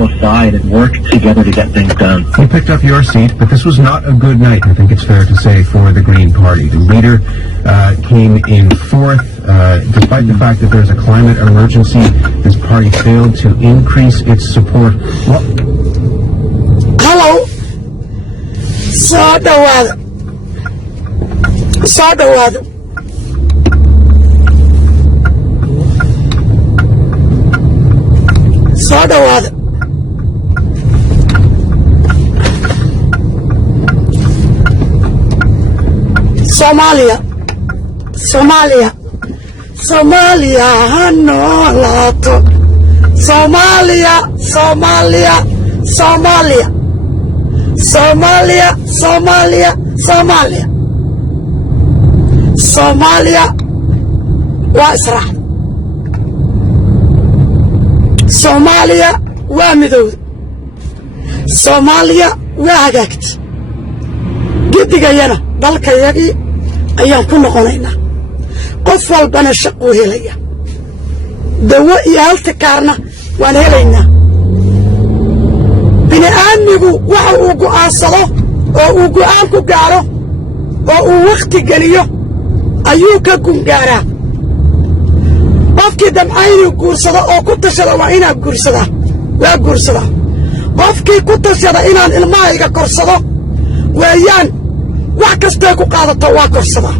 well aside and work together to get things done. You picked up your seat, but this was not a good night, I think it's fair to say, for the Green Party. The leader came in fourth. Despite the fact that there's a climate emergency, this party failed to increase its support. Well, hello. Soo dhawaada. Somalia ha noolaato. Somalia waa israac. Somalia waa midowda. Somalia waa hagaagta. gidigayana dalkayagii ayaan ku noqonaynaa. qof walbana shaqo helaya. dawo iyo halta kaarna waan helaynaa. bini'aadmigu waxa uu go'aansado oo uu go'aan ku gaaro oo uu waqti geliyo ayuu ka gungaaraa. qofkii damcaynu guursado oo ku tashada waa inaan guursadaa. waa guursadaa. qofkii ku tashada inaan ilmahayga korsado weeyaan wax kastay ku qaadato waa korsadaa.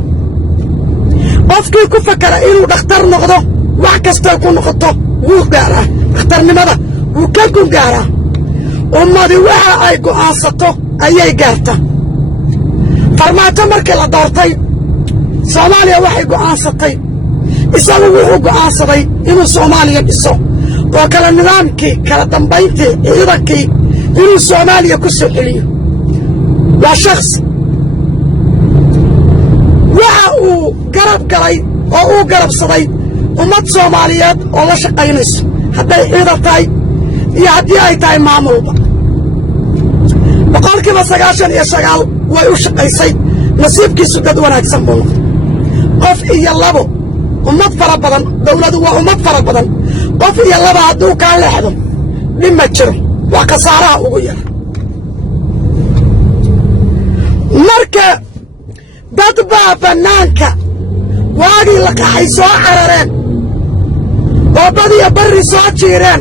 qofkii ku fakara inuu dhakhtar noqdo wax kastay ku noqoto wuu gaaraa. dhakhtarnimada wuu ka gungaaraa. ummadi waxa ay go'aansato ayay gaartaa. farmaajo markii la doortay Soomaaliya waxay go'aansatay. isagu wuxuu go'aansaday inuu Soomaaliya dhiso oo kala nidaamkii kala dambayntii ciidankii inuu Soomaaliya ku soo celiyo. waa shakhsi waxa uu garab galay oo uu garabsaday ummad Soomaaliyeed oo la shaqaynayso hadday ciidan tahay iyo haddii ay tahay maamulba. boqolkiiba 99 way u shaqaysay. nasiibkiisu dad wanaagsan buu noqday. qof iyo labo ummad fara badan. dawladu waa ummad fara badan. qof iyo laba hadduu kaa leexdo dhima jiro waa khasaaraha ugu yar. marka dad baa bannaanka waagii la qaxay soo carareen oo badiya barri soo jiireen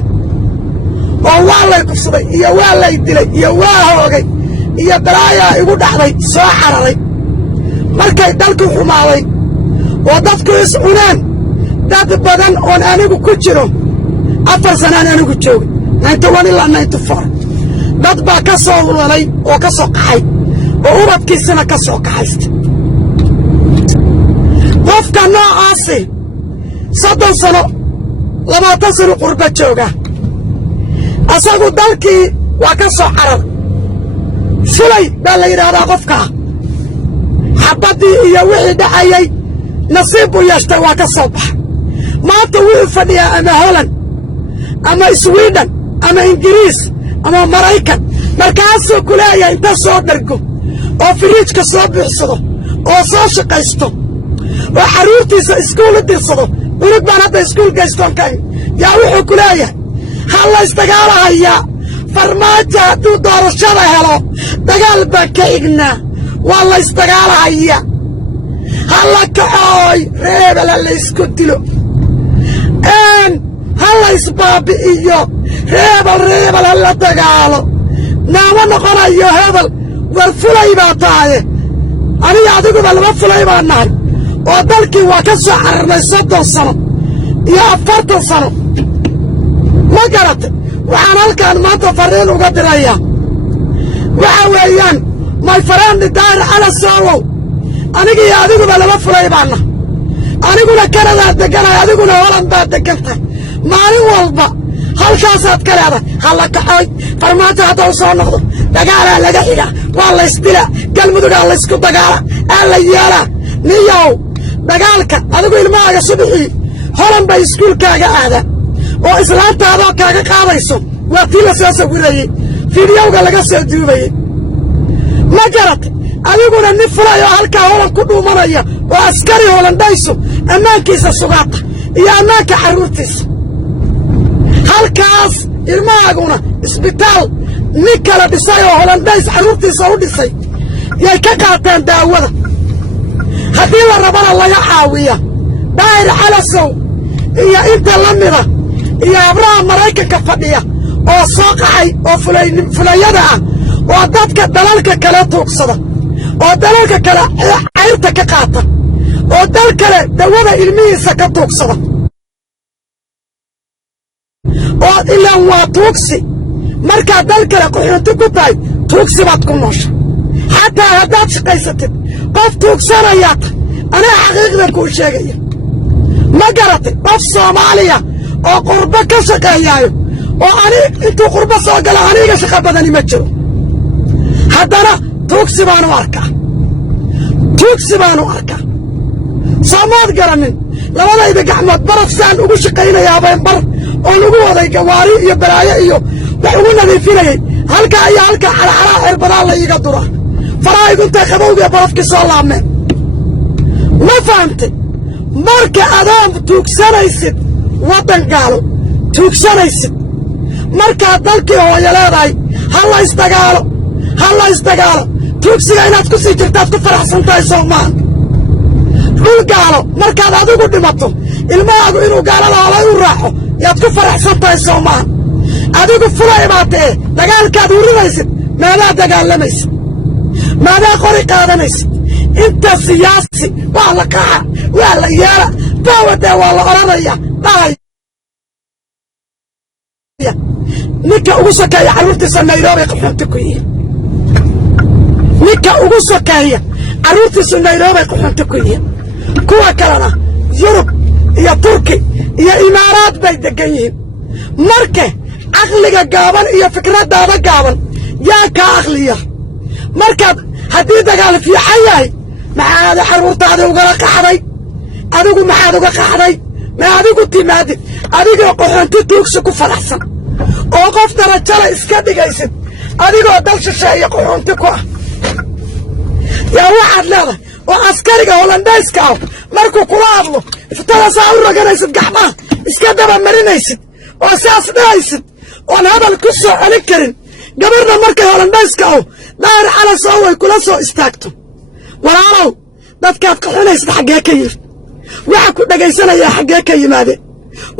oo waa lay kufsaday iyo waa lay dilay iyo waa hoogay iyo balaayaa igu dhacday soo cararay. markay dalku xumaaday oo dadku is cuneen dad badan oon anigu ku jiro 4 sanaan anigu joogay 91 ilaa 94 dad baa ka soo hulolay oo ka soo qaxay oo ubadkiisana ka soo kaxaystay. qofka noocaasi 30 sano 20 sano qurba jooga asagu dalkii waa ka soo carar. fulay baa la yidhaahdaa qofka. xabadii iyo wixii dhacayay nasiib u yeeshtay waa ka soo baxa. maanta wuxuu fadhiyaa ama Holland ama Sweden ama Ingiriis ama Maraykan. markaasuu ku leeyahay inta soo dhargo oo firiijka soo buuxsado oo soo shaqaysto oo xaruurtiisa iskuul u dirsado. unug baan hadda iskuul geystoonkayn yaa wuxuu ku leeyahay ha la isdagaalahayaa. farmaajo hadduu doorashada helo dagaal baan ka ignaa. waa la isdagaalahayaa. ha la kacooy reebel ha la isku dilo. ha la isbaabi'iyo. reebel ha la dagaalo. naama noqonayo hebel war fulay baa tahaye. aniga adiguba laba fulay baan nahay oo dalkii waa ka soo cararnay 30 sano iyo 40 sano. ma garatay. waxaan halkaan maanta fariin uga dirayaa waxa weeyaan my friend Daahir Cali Soolow aniga iyo adiguba laba fulay baan nahay. aniguna Canada deganay adiguna Holland baa degantahay. maalin walba halkaasaad ka leedahay. ha la kaxoy. farmaajo hadduu soo noqdo dagaalaa laga xigaa. waa la isdilaa. galmudugaa la isku dagaala aa la yeelaa. niyow dagaalka adigu ilmahaaga subaxii Holland bay iskuulkaaga aadaa oo islaantaadoo kaaga qaadayso waa tii la soo sawirayey fiidiyowga laga soo duubayey. ma garatay. adiguna nin fulay oo halkaa Holland ku dhuumanaya oo askari Hollandayso ammaankiisa sugaata iyo ammaanka xaruurtiisa. halkaas ilmahaaguna isbitaal nin kala dhisay oo Hollandays carruurtiisa u dhisay yay ka qaateen daawada haddii la rabana laga caawiya daahir calasow iyo inta la mida iyo abraha maraykanka fadhiya oo soo qaxay oo fulayada ah oo dadka dalalka kale tuugsada oo dalalka kale cayrta ka qaata oo dal kale dawada ilmihiisa ka tuugsada oo ilaan waa tuugsi markaa dal kale qaxoonti ku tahay tuugsi baad ku noosha xataa haddaad shaqaysatid qof tuugsanayaad anaa xaqiiqda kuu sheegaya ma garatay qof Soomaaliya oo qurbo ka shaqeeyaayo oo ani intuu qurbo soo gala aniga shaqo badani ma jiro haddana tuugsi baanu arkaa soomaad garanin labadayda gacmood baraf saan ugu shaqaynayaa habeen bar oon ugu waday gawaari iyo balaayo iyo wax ugu nadiifinayay halkaa iyo halkaa xalaxalaa cirbadaa la iiga dura farahaygu intay qabowgiyo barafkii soo laabmeen ma fahamtay marka adoon tuugsanaysid waddan gaalo tuugsanaysid markaad dalkii hooyo leedahay ha la isdagaalo tuugsiga inaad ku sii jirtaad ku faraxsan tahay soomaan dhul gaalo markaad adigu dhimato ilmahaagu inuu gaalada holay u raaxo yaad ku faraxsan tahay soomaan adigu fulay baatee dagaalkaad urinaysid maadaa dagaalamaysid maadaa qori qaadanaysid inta siyaasi waa la qaxa waa la yeela daawadee waa la odhanaya dhahay ninka ugu sokeeya carruurtiisa Nairobi qaxoonti ku yihiin ninka ugu sokeeya carruurtiisa Nairobi qaxoonti ku yihiin kuwa kalena Yurub iyo Turki iyo Imaaraad bay degan yihiin marka aqliga gaaban iyo fikradaada gaaban yaa ka aqliya markaad haddii dagaal fiican yahay maxaad carruurtaada ugala qaxday adigu maxaad uga qaxday ma adigu timaadid adigoo qaxoonti tuugsi ku faraxsan oo qof darajada iska dhigaysid adigoo dal shisheeye qaxoonti ku ah yaa waxaad leedahay oo askariga Hollandayska ah markuu kula hadlo fitada saa u raganaysid gacmaha iska daba marinaysid oo saas dhahaysid oon hadal ku soo celin karin gabarna markay Hollandayska ah daahir calasow way kula soo istaagto walaalow dadkaad qaxinaysid xaggee ka yimid waxa ku dhagaysanaya xaggee ka yimaadeen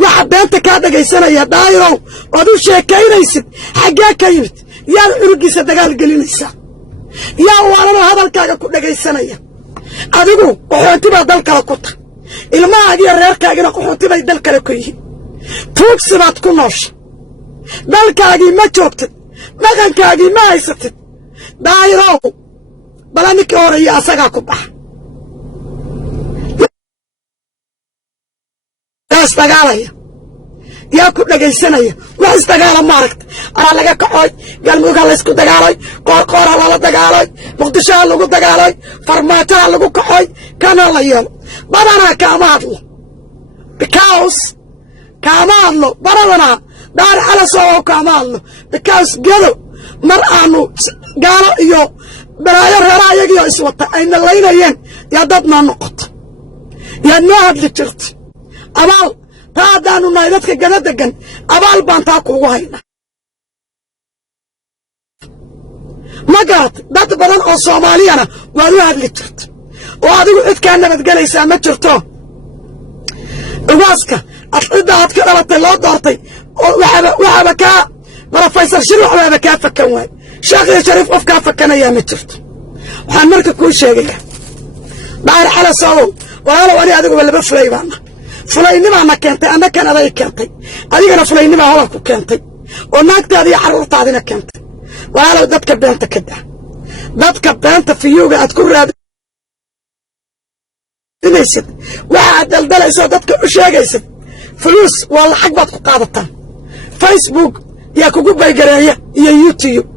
waxa beenta kaa dhagaysanaya daahirow ood u sheekaynaysid xaggee ka yimid yaad cunugiisa dagaal gelinaysaa yaa waalana hadalkaaga ku dhagaysanaya adigu qaxoonti baa dal kale ku tahay ilmahaagiyo reerkaagina qaxoonti bay dal kale ku yihiin tuugsi baad ku noosha dalkaagii ma joogtid dhaqankaagii ma haysatid daahirow bala ninkii hore iyo asagaa ku baxa yaa isdagaalaya yaa ku dhagaysanaya wax isdagaala maaragta anaa laga kacoy galmudugha laysku dagaalay qoorqoorha lala dagaalay muqdishoha lagu dagaalay farmaajoha lagu kacoy kana la yeelo badanaa kaama hadlo because kaama hadlo badanaa daahir calasow kaama hadlo because gedo mar aanu gaalo iyo balaayo reeraha iyagiyo iswata ayna laynayeen yaa dad noo noqoto yaa noo hadli jirta abaal taa haddaanu nahay dadka gada degan abaal baan taa kuugu haynaa ma garat dad badan oo Soomaaliyana waad u hadli jirta oo adigu cid kaa nabadgelaysaa ma jirto ugaaska cidda aad ka dhalatay loo doortay waxaaba kaa Professor Shir waxaaba kaa fakan waay Sheekh Shariif qof kaa fakanayaa ma jirto waxaan marka kuu sheegayaa daahir calasow walaalow ani adiguba laba fulay baana fulaynimaana keentay annakan aday keentay adigana fulaynimaa hodan ku keentay oo naagtaada iyo carruurtaadina keentay walaalow dadka beenta ka daa dadka beenta fiyuuga aad ku raadinaysid waxaad daldalayso dadka u sheegaysid fuluus waa lacag baad ku qaadataan Facebook yaa kugu baygareeya iyo YouTube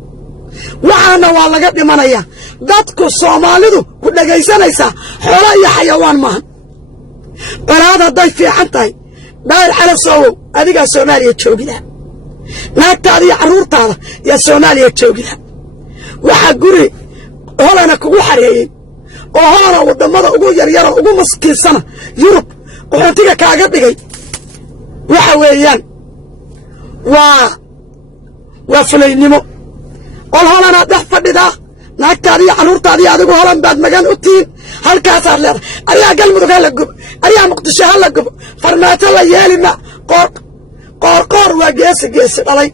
waxaana waa laga dhimanayaa dadku Soomaalidu ku dhagaysanaysaa xoolo iyo xayawaan maahan balaad hadday fiican tahay daahir calasow adigaa Soomaaliya joogida naagtaada iyo carruurtaada yaa Soomaaliya joogida waxa guri holana kugu xareeyay oo holana wadamada ugu yaryar ugu maskiisana Yurub qaxootiga kaaga dhigay waxa weeyaan وفلينمو قل هولنا دحف الددا ناكتادي عرورتادي adigu holan baad magan u tiin halkaas aad leedahay ariya galmudug la gub ariya muqdisho la gub farmaato la yeelina qoor waa geesi dhalay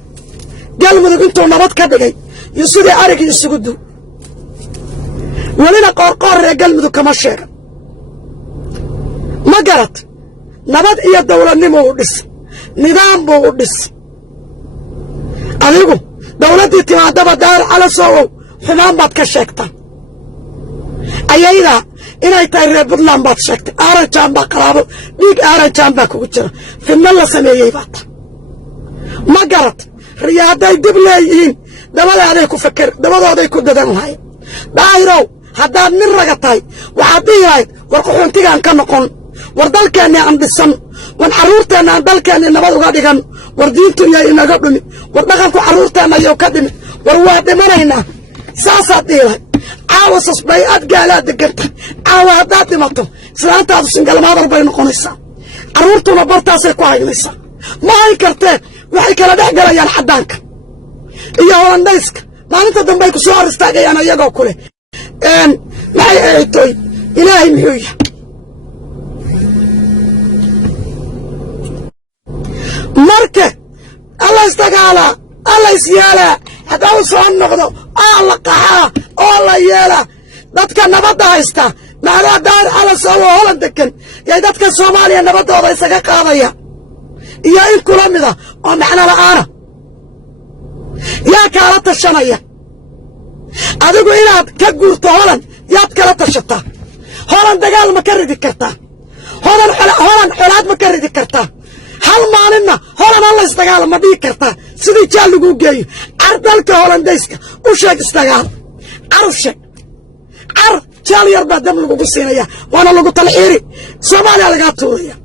galmudug intuu nabad ka dhigay yusuudi arigi isugu du walina qoor reer galmudug kama sheegan ma garad nabad iyo dawladnimo u dhis nidaam buu u dhis adigu dawladii timaadaba daar ala soo xumaan baad ka sheegtaa ayayda inay tahay reer Puntland baad sheegtay aaranjaan baa qaraabo dhiig aaranjaan baa kugu jira fidna la sameeyey baad ma garad riyaaday dib leeyihiin dabadooday ku dadan lahay daayrow haddaad nin raga tahay waxaad dhihilahayd war qaxoontigaan ka noqon war dalkeenni aan dhisan war carruurteenna aan dalkeenni nabad uga dhigan war diintu iyo inaga dhumi war dhaqanku carruurteenna iyo ka dhimi war waa dhimanaynaa saasaad dhihilahayd caawa sasbay aad gaalaa deganta caawa haddaad dhimato islaantaadu singalmaadar bay noqonaysaa carruurtuna bartaasay ku haynaysaa ma hay kartee waxay kala dhex galayaan caddaanka iyo holandayska maalinta dambey ku soo hor istaagayaan iyagoo kule maxay eetoy ilaahay muxuu yahay marka alla istagaalaa alla isyeelaa haddaa u soo noqdo oo la qaxaa oo la yeelaa dadka nabadda haysta macnaa daar ala soo holan degan yay dadka Soomaaliya nabadooda isaga qaadaya iyo in kula mida oo macna la'aana yaa kala tashanaya adigu inaad ka guurto holan yaad kala tashataa holan dagaal ma ka ridi kartaa holan xolaad ma ka ridi kartaa hal maalinna holan alla istagaal ma dhigi kartaa sidii jaal lagu geeyo ardalka holandayska u sheeg istagaal arushe jaal yar baa dam lagu siinaya waana lagu talxiiri Soomaaliya laga tuuraya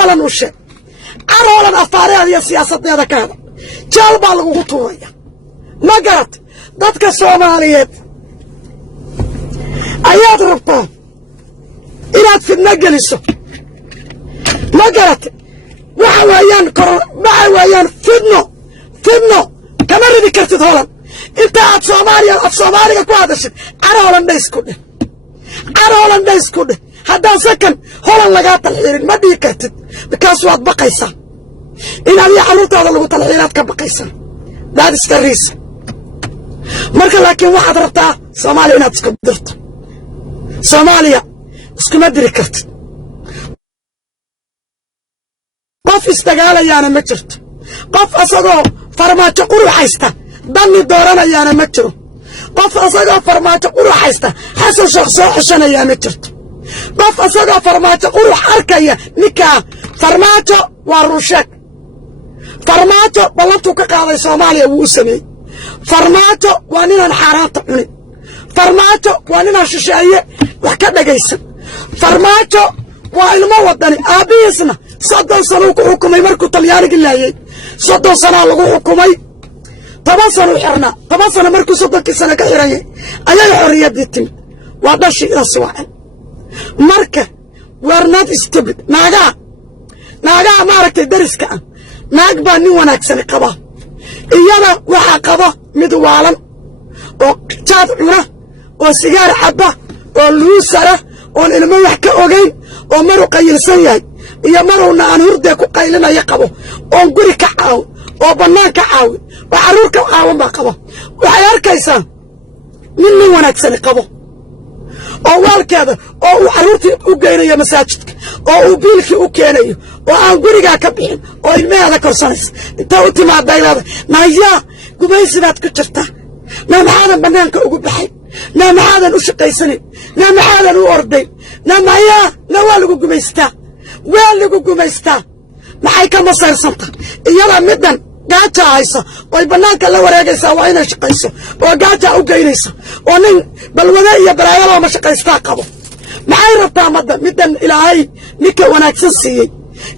holan u sheeg holan afaareed iyo siyaasadeeda ka hada jaal baa lagu tuuraya ma garad dadka Soomaaliyeed ayaad rabtaa inaad fidna geliso ma garad waxa weeyaan fidno kama ridi kartid holan inta aad Soomaaliga ku hadashid holandhays ku dheh haddaan sakan holan lagaa talxiirin ma dhihi kartid because waad baqaysaa inaad iyo carruurtaada lagu talxiiraad ka baqaysaa daad iska riisa marka laakiin waxaad rabtaa Soomaaliya inaad isku dirto Soomaaliya iskuma diri kartid qof istagaalayaana ma jirto qof asagoo farmaajo qurux haysta danni dooranayaana ma jiro qof asagoo farmaajo qurux haysta xasan sheekh soo xishanayaa ma jirto qof asagoo farmaajo qurux arkaya ninkaa farmaajo waa rusheeg farmaajo ballantuu ka qaaday Soomaaliya wuu u sameeyey farmaajo waa ninaan xaaraanta cunin farmaajo waa ninaan shisheeye wax ka dhagaysan farmaajo waa ilmo wadani aabihiisna 30 sano ku xukumay markuu Talyaaniga laayay 30 sano lagu xukumay 10 sano xirna 10 sano markuu 30 sano ka xirayay ayay xorriyadii timid waa dhashii aswaan marka we're not stupid naaga maaragtay dariska naag baa nin wanaagsan qaba iyada waxa qaba mid waalan oo jaad cuna oo sigaar xaba oo luusara oo ilmo wax ka ogeyn oo maru qayilsan yahay iyo maruna aan hurde ku qaylinaya qabo oo guri ka caaw oo banaan ka caaw oo caruur ka caaw ma qabo waxay arkaysaa nin wanaagsan qabo oo walkeeda oo uu caruurtii u geeyo masaajidka oo uu biilkii u keenayo oo aan guriga ka bixin oo ilmaheeda korsanaysa inta u timaadayda naya gumaysibaad ku jirta ma maxaadan banaanka ugu baxay ma maxaadan u shaqaysanin ma maxaadan u orday ma maya waa lagu gumaystaa maxay ka masarsanta iyada midan gaaja haysa oo banaanka la wareegaysa waa inay shaqayso oo gaaja u geynaysa oo nin balwada iyo baraayada ma shaqaystaa qabo maxay rabtaa midan ilaahay ninka wanaagsan siiyay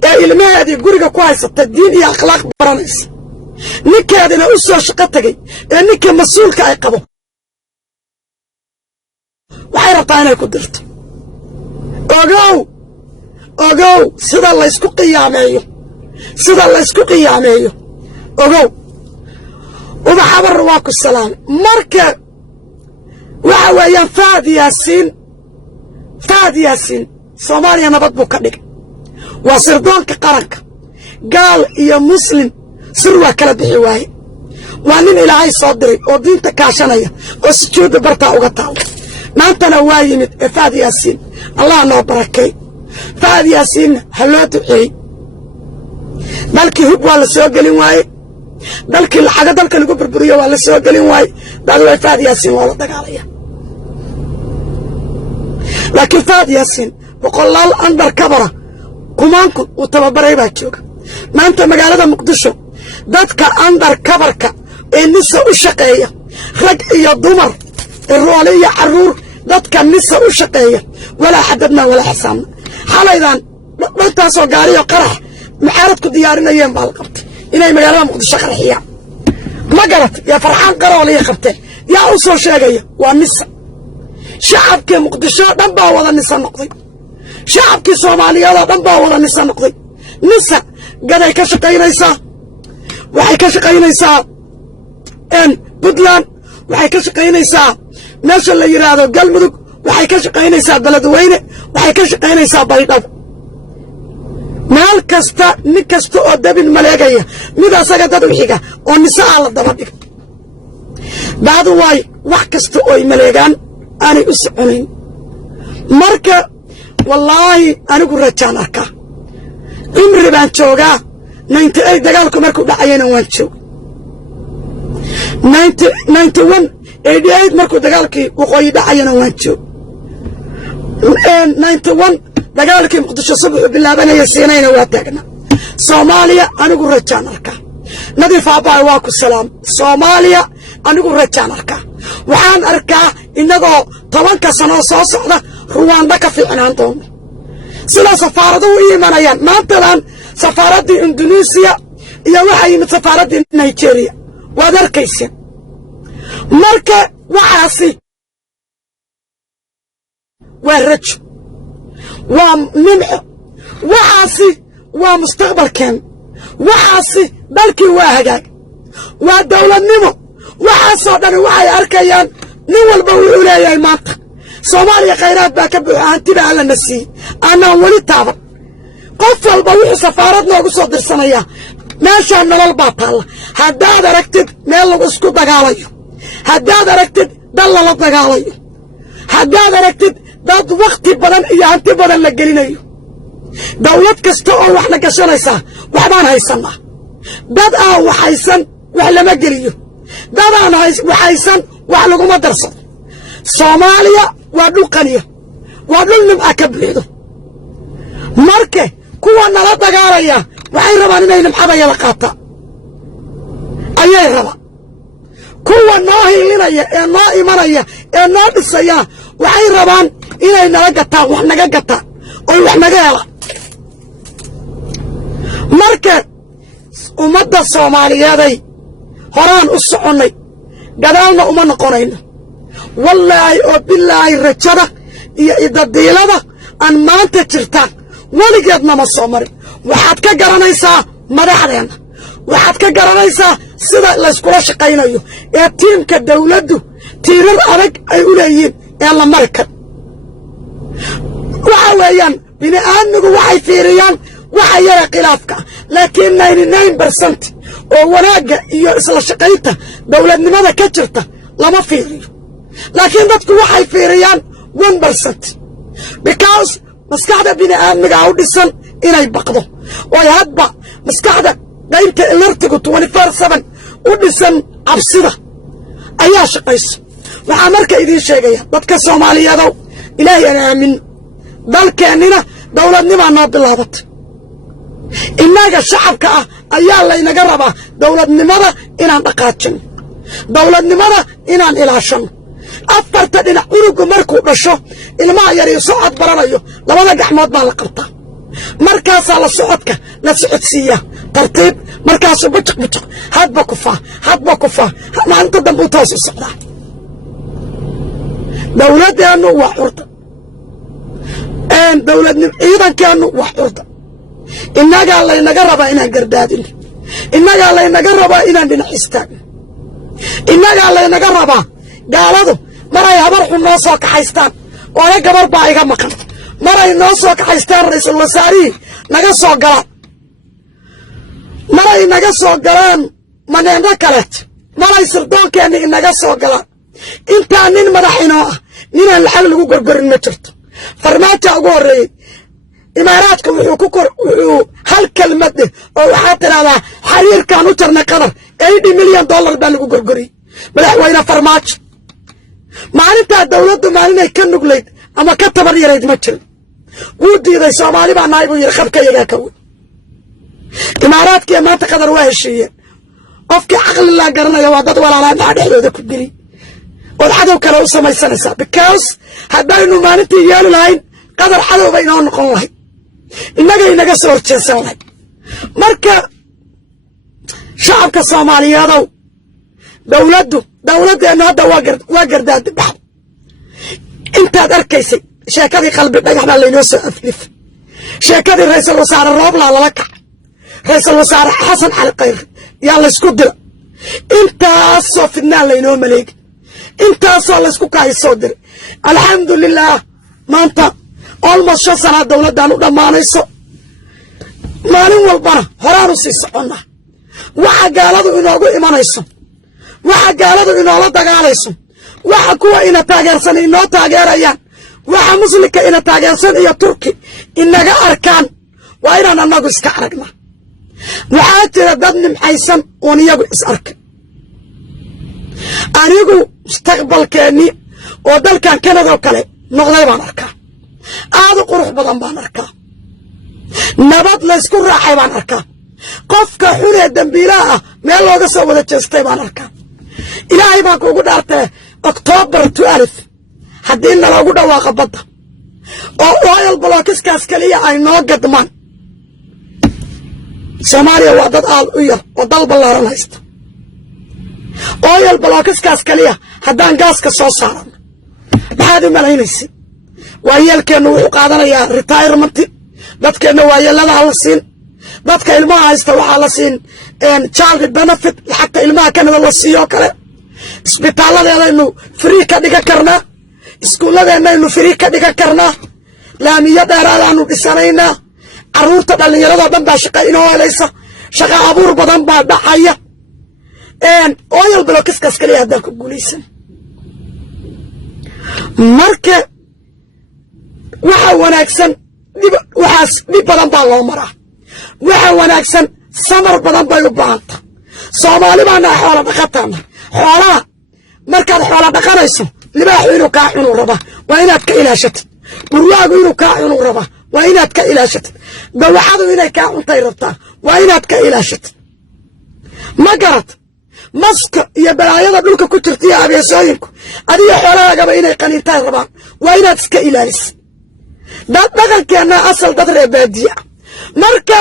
ee ilmaheedii guriga ku haysata diin iyo akhlaaq baranaysa ninkeedina u soo shaqo tagay ee ninka mas'uulka ay qabo waxay rabtaa inay ku dirto ogow sida la isku qiyaameeyo ogow حبر واكو السلام مركة وحويا فاد ياسين صوماليا نبض بوكاديك وسردونك قرنك قال يا مسلم سروا كلا بحواي وانين إلهي صدري ودين تكاشنايا وسجود برتا وغطاو ما انت نوايمت فاد ياسين الله نو بركي فاد ياسين هلو دعي dalkii hub waa la soo gelin waaye dalkii lacaga dalka lagu burburiyo waa la soo gelin waaye dad way Faad Yaasin waa la dagaalaya laakiin Faad Yaasin boqolaal andar kabara kumaanku uu tababaray baa jooga maanta magaalada Muqdisho dadka andar kabarka ee nisa u shaqeeya rag iyo dumar roole iyo caruur dadka nisa u shaqeeya walaa xadadna walaa xisaabna xalaydan dadkaasoo gaariyo qarax معارضكو ديارنا يوم بالقبط إني مجالنا مقدشة قرحية ما قالت يا فرحان قرار لي خبته يا أوصل شاقية والنساء شعبك مقدشة دنبا ولا نساء نقضي شعبك صوماليا دنبا ولا نساء نقضي نساء قد يكشقين يسا وحيكشقين يسا إن بدلان وحيكشقين يسا ناس اللي يرادوا قلمدك وحيكشقين يسا بلدوينه وحيكشقين يسا بريقب مال كستا نكستو او دبن مليغايا ميدا ساغا دد وخيغا او نساء لا دبا ديغ بعد واي wax kasto oo maleegan aanay u soconin marka wallahi anigu rajaan arka imri baan joogaa 98 dagaalku markuu dhacayna waan joog 91 88 markuu dagaalkii waqooyi dhacayna waan joog 91 dagaalkii Muqdisho subax bilaabanaya siinayna waa taagna Soomaaliya anigu rajaan arka nadiif aabaa waa ku salaam Soomaaliya anigu rajaan arka waxaan arkaa inagoo 10 sano soo socda Rwanda ka fiicnaan doono sida safaaradu u iimanayaan maantadan safaaradii Indonesia iyo waxa yimid safaaradii Nigeria waad arkaysaa marka waxaasi waa rajo ونمع وعاسي ومستقبل كان وعاسي بلكي واهجاك والدولة النمو وعاسو داني وعي أركيان نوال بوعولا يا المنطق صوماليا خيرات باكبو هانتبع على النسي أنا ولي تابع قفل بوعي سفارتنا وقصو درسانيا ماشا من الباطل هداد ركتد ميلا اسكو دقاليو هداد ركتد دلالة دقاليو هداد ركتد dad waqti badan iyo hanti badan la gelinayo dawlad kasta oo wax la gashanaysa waxbaan haysanaa dad aan waxaysan wax lama geliyo dad aan waxaysan wax laguma darsado Soomaaliya waa dhul qaniya waa dhul nimca ka buuxdo marka kuwa nala dagaalaya waxay rabaan inay nimcada yala qaata ayay rabaan kuwa noo hiilinaya ee noo imanaya ee noo dhisaya waxay rabaan inay nala gataan wax naga gataan oo wax naga hela marka ummadda Soomaaliyeeday horaan u soconay gadaalna uma noqonayno wallaahi oo billaahi rajada iyo idadiilada aan maanta jirtaan weligeedna ma soo marin waxaad ka garanaysaa madaxdeena waxaad ka garanaysaa sida la iskula shaqaynayo ee tiimka dawladdu tiirar adag ay u leeyihiin ee la mari karo وحويان بني آنمو وحي فيريان وحي يرى خلافك لكن 99% ووناقا إيو إسلا شقايتا دولة نماذا كجرتا لما فيريو لكن دادكو وحي فيريان 1% because مسكحدا بني آنمو عودسان إنا يبقضو ويهدبا مسكحدا دايمتا إلرتكو 24/7 ودسان عبسيدا أيها شقايس وحامركا إذين شاقايا دادكا سوماليا دو إلهي أنا آمين dalkeenina dawladnimo noo bilaabat inaga shacabka ah ayaa la inaga rabaa dawladnimada inaan dhaqaajin dawladnimada inaan ilaashano afarta dhinac urugu markuu dhasho ilmaha yar iyo socod baranayo labada gacmood baa la qabtaa markaasaa la socodka la socodsiiyaa tartiib markaasuu bujiq hadba kufaa maalinta dambe u toos u socdaa dawladdeenu waa curda دولة إذا كانوا وحوردا إننا قال لنا قربا إنا قردادين إننا قال لنا قربا إنا بنا حستان innagaa laynaga rabaa gaaladu maray habar xun noo soo kaxaystaan oona gabar baa iga maqan maray noo soo kaxaystaan ra'iisul wasaarihii naga soo galaan maray naga soo galaan maneendo kaleet maray sirdoonkeenna inaga soo galaan intaa nin madax inoo ah ninaan lacag lagu gorgorin ma jirto farmaajo ugu horreeyey imaaraadka wuxuu hal kelmad oo waxaa tidhahdaa xiriirkaan u jarnay qatar $80 milyan baa lagu gorgoriyey madaxweyne farmaajo maalintaa dawladdu maalinay ka nuglayd ama ka tabar yarayd ma jirin wuu diiday soomaali baa nahay buu yidhi qabka iyagaa ka weyn imaaraadkiiyo maanta qatar waa heshiiyeen qofkii caqli laa garanaya waa dad walaalaa maxaa dhexdooda ku geli ood cadow kale u samaysanaysaa because haddaynu maalintii yeeli lahayn qatar cadow bay inoo noqon lahayd innagay inaga soo horjeesan lahayd marka shacabka soomaaliyeedow dawladdeennu hadda waa gardaadi baxda intaad arkaysay sheekadii qalbi dhagax baa laynoo soo aflifay sheekadii ra'iisul wasaare rooblaa lala kacay ra'iisul wasaare xasan cali khayre yaa laysku dira intaasoo fidnaan laynoo maleegi intaasoo laysku kahaysoo diray alxamdulilaah maanta almost 5 sanaa dawladdan u dhammaanayso maalin walbana horaanu sii soconnaa waxa gaaladu inoogu imanayso waxa gaaladu inoola dagaalayso waxa kuwa ina taageersan inoo taageerayaan waxa muslimka ina taageersan iyo turki inaga arkaan waa inaan annagu iska aragnaa waxaa jira dad nimcaysan oon iyagu is arkay anigu mustaqbalkeennii oo dalkan kanadoo kale noqday baan arkaa aad u qurux badan baan arkaa nabad laysku raacay baan arkaa qofka xun ee dambiilaha ah meel looga soo wada jeestay baan arkaa ilaahay baan kuugu dhaartee October 12 haddii naloogu dhawaaqa badda oo oil blockiskaas kaliya ay noo gadmaan Soomaaliya waa dad aad u yar oo dal ballaaran haysta oil blockiskaas kaliya haddaan gaaska soo saarano maxaad u malaynaysa waa yeelkeennu wuxuu qaadanayaa retirement dadkeenna waa yeeladaha la siin dadka ilmaha haysta waxaa la siin child benefit lacagta ilmaha kanada la siiyo kale isbitaalladeedaynu free ka dhigan karnaa iskuulladeennaynu free ka dhigan karnaa laamiyo dheeraadaanu dhisanaynaa carruurta dhallinyaradoo dhan baa shaqa inoo helaysa shaqa abuur badan baa dhacaya oil blockiskaas kaliya haddaan ku guulaysan marka waxa wanaagsan waxaas dhib badan baa loo maraa waxa wanaagsan samar badan bay u baahanta Soomaali baana xoola dhaqataana xoolaha markaad xoola dhaqanayso libaaxu inuu kaa cunuu rabaa waa inaad ka ilaashatid burwaagu inuu kaa cunuu rabaa waa inaad ka ilaashatid dawacadu inay kaa cuntay rabtaa waa inaad ka ilaashatid ma garad maska iyo balaayada dhulka ku jirta iyo abeesooyinku adiga xoolahaagaba inay qaniintaan rabaan waa inaad iska ilaalisid dhaqankeenna asal dad reer baadiya marka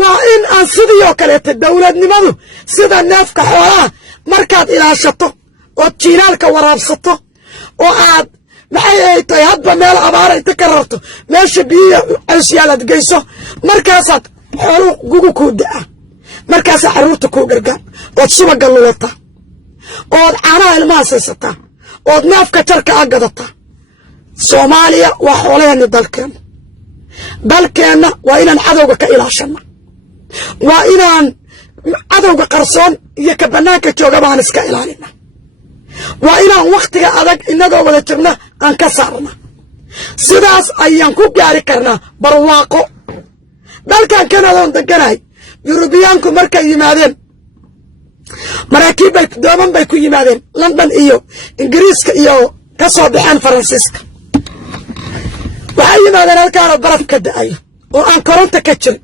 waa in aan sidoo kaleeto dawladnimadu sida neefka xoolaha markaad ilaashato oo jiilaalka waraabsato oo aad maxay ay tahay hadba meel abaara inta ka rarto meesha biyo cawsyaalaad geyso markaasaad xooluhu gugu kuu da'a markaasaa carruurta kuu gargaan ood subaga lulata ood caanaha ilmaha saysataa ood neefka jarka a gadataa Soomaaliya waa xoolaheenna dalkeenna waa inaan cadowga ka ilaashana waa inaan cadowga qarsoon iyo ka bannaanka jooga baan iska ilaalina waa inaan wakhtiga adag inagoo wada jirna aan ka saarna sidaas ayaan ku gaari karnaa barwaaqo dalkan kanadoon deganahay yurubiyaanku markay yimaadeen maraakiib dooman bay ku yimaadeen London iyo Ingiriiska iyo ka soo baxeen Faransiiska waxay yimaadeen halkaanoo baraf ka da'ayo oo aan koronto ka jirin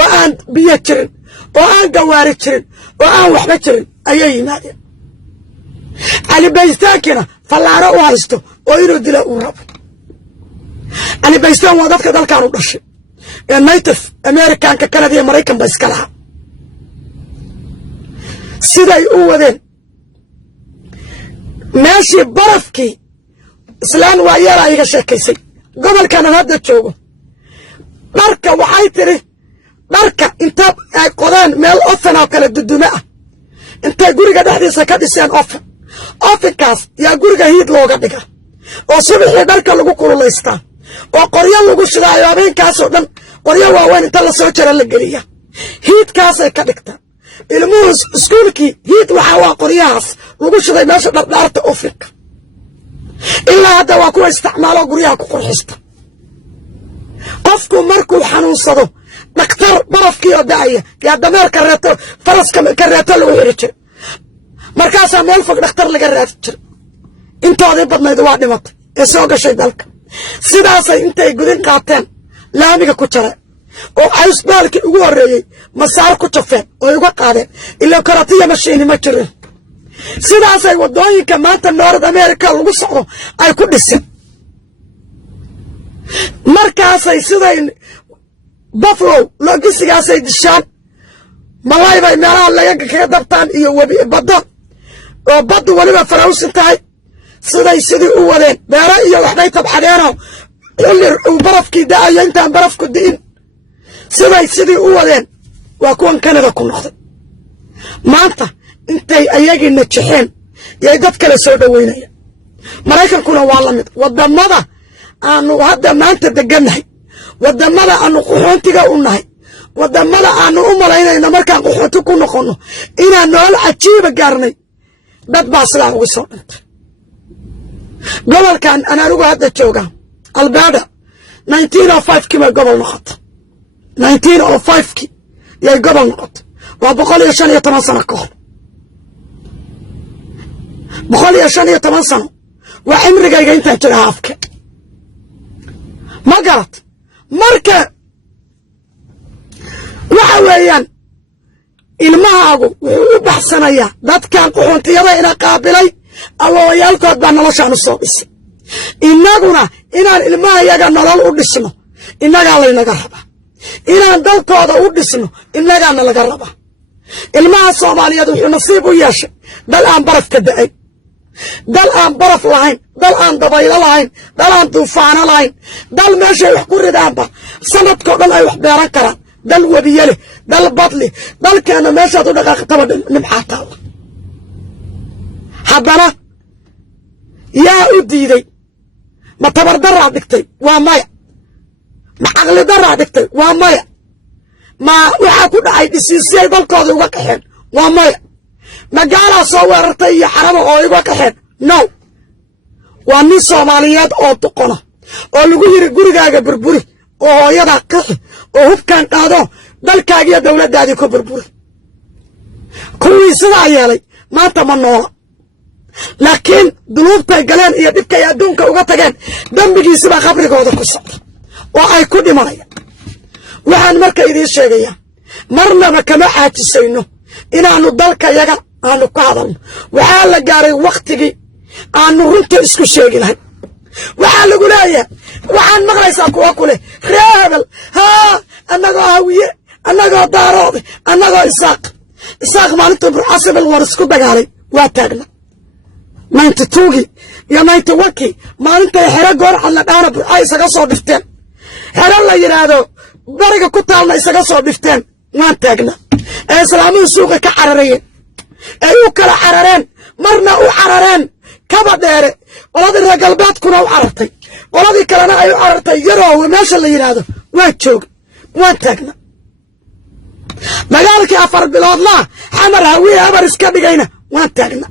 oo aan biyo jirin oo aan gawaari jirin oo aan waxba jirin ayay yimaadeen cali baystaankina fallaaro u haysto oo inuu dilo uu rabo cali baystaan waa dadka dalkan u dhashay ee native Americanka Canada iyo Maraykan ba iska lahaa siday u wadeen meeshii barafkii islaan waa yaraa iga sheekaysay gobolkan hadda joogo dharka waxay tiri dharka inta ay qodeen meel ofen oo kale dudume ah intay guriga dhexdiisa ka dhiseen ofinkaas yaa guriga hiid looga dhiga oo subaxii dharka lagu kululaystaa oo qoryo lagu shidaayo habeenkaasoo dhan qoryo waaweyn inta la soo jara la geliya hiidkaasay ka dhigtaan ilmuhu iskuulkii hiid waxaa waa qoryahaas lagu shiday meesha dhardhaarta ofinka ilaa hadda waa kuwa isticmaalo guryaha ku qurxista qofku markuu xanuunsado dhakhtar barafkii oo da'aya yaa dameerka reeto faraska ka reeto lagu xiri jiray markaasaa meel fog dhakhtar laga raadi jiray intoodii badnayd waa dhimatay ee soo gashay dalka sidaasay intay gudin qaateen laamiga ku jareen oo caysbaalkii ugu horreeyey masaar ku jafeen oo uga qaadeen ilaa karatiya mashiini ma jirin sidaasay waddooyinka maanta North America lagu socdo ay ku dhiseen markaasay siday buffalo logisigaasay dishaan malay bay meelaha laga kaga dabtaan iyo webi badda oo baddu waliba farawsin tahay sidii u wadeen beera iyo waxbay tabxadeeno xilli uu barafkii da'ayo intaan barafku di'in sidii u wadeen waa kuwan Canada ku noqday maanta intay ayagii najixeen yay dad kale soo dhaweynayaan Maraykankuna waa la mid wadamada aanu hadda maanta degannahay wadamada aanu qaxoontiga u nahay wadamada aanu u malaynayna markaan qaxoonti ku noqono inaan nolol cajiiba gaarnay dad baa sidaa ugu soo dhintay gobolkan anaanigu hadda jooga Alberta 1905 ma gobol noqotay 1905 yay gobol noqotay waa 115 sano ka hor 115 sano waa cimrigayga intaan jira haafka ma garat marka waxa weeyaan ilmahaagu wuxuu u baxsanayaa dadkan qaxoontiyada ina qaabilay awooyaalkood baa noloshaan u soo dhisay innaguna inaan ilmahayaga nolol u dhisno innagaa laynaga rabaa inaan dalkooda u dhisno innagaana laga rabaa ilmaha Soomaaliyeed wuxuu nasiib u yeeshay dal aan baraf ka da'ay dal aan baraf lahayn dal aan dabaylo lahayn dal aan duufaano lahayn dal meeshay wax ku ridaanba sanadkoo dhan ay wax beeran karaan dal webiye leh dal badli dalkeena meeshaad u dhaqaaqtaba nimcaataa haddana yaa u diiday ma tabardaraa dhigtay waa maya ma caqli daraa dhigtay waa maya ma waxaa ku dhacay dhisiisiyay dalkooda uga qaxeen waa maya magaalaa soo weerartay iyo xarabo oo uga qaxeen no waa nin Soomaaliyeed oo duqona oo lagu yiri gurigaaga burburi oo hooyada qaxi oo hubkan qaado dalkaaga iyo dawladdaadii ku burburi kuwii sidaa yeelay maanta ma noola laakiin dunuubtay galeen iyo dhibkay adduunka uga tageen dambigiisaba qabrigooda ku socda oo ay ku dhimanayaan waxaan marka idiin sheegayaa marnaba kama caajisayno inaanu dalkayaga aanu ka hadalno waxaa la gaaray waqtigii aanu runta isku sheegi lahayn waxaa lagu leeyahay waxaan maqlaysaa kuwa kule reebel haa annagoo hawiye annagoo daaroode annagoo isaaq maalintuu burcasabel war isku dagaalay waa taagna 92 iyo 91 maalintay xero goor cadla dhaana burca isaga soo dhifteen xero la yiraahdo bariga ku taalna isaga soo dhifteen waan taagna ee islaamuhu suuqa ka cararayeen ay u kala carareen marna u carareen kaba dheere qoladii reer galbeedkuna u carartay qoladii kalena ay u carartay yaroo meesha la yiraahdo waa joog waan taagna dagaalkii 4 bilood la xamar hawiye abar iska dhigayna waan taagna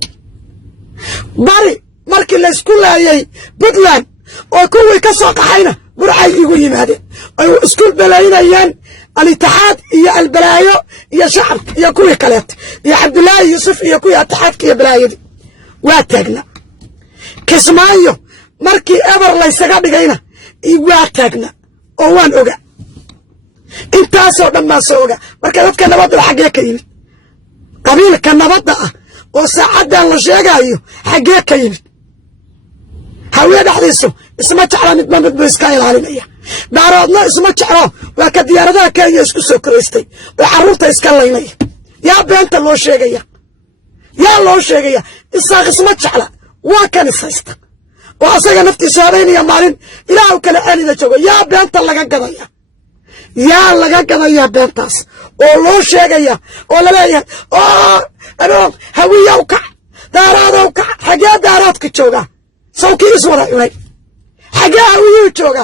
bari markii la isku laayay Puntland oo kuwii ka soo qaxayna burcay igu yimaadeen ay isku balaynayaan al-Ittixaad iyo al-Balaayo iyo shacab iyo kuwii kaleet iyo Cabdullaahi Yuusuf iyo kuwii Ittixaadka iyo Balaayadi waa taagna Kismaayo markii eber la isaga dhigayna waa taagna oo waan oga intaasoo dhan baan soo oga marka dadka nabadda xaggee ka yimid qabiilka nabadda ah oo saacadan la sheegayo xaggee ka yimid hawiye dhaxdiisu isma jecla mid iska ilaalinaya daaroodna isma jeclo waa ka diyaaradaha Kenya isku soo koreystay oo carruurta iska laynaya yaa beenta loo sheegaya isaaq isma jecla waa kan isaysta oo asaga naftiisa habeenaya maalin ilaahu kala aanida joogo yaa beenta laga gadaya yaa laga gadayaa beentaas oo loo sheegaya oo la leeyahay oo hawiyow kac daaraadow kac xagee daaraadka jooga sawkii iswada cunay xagee hawiyuu jooga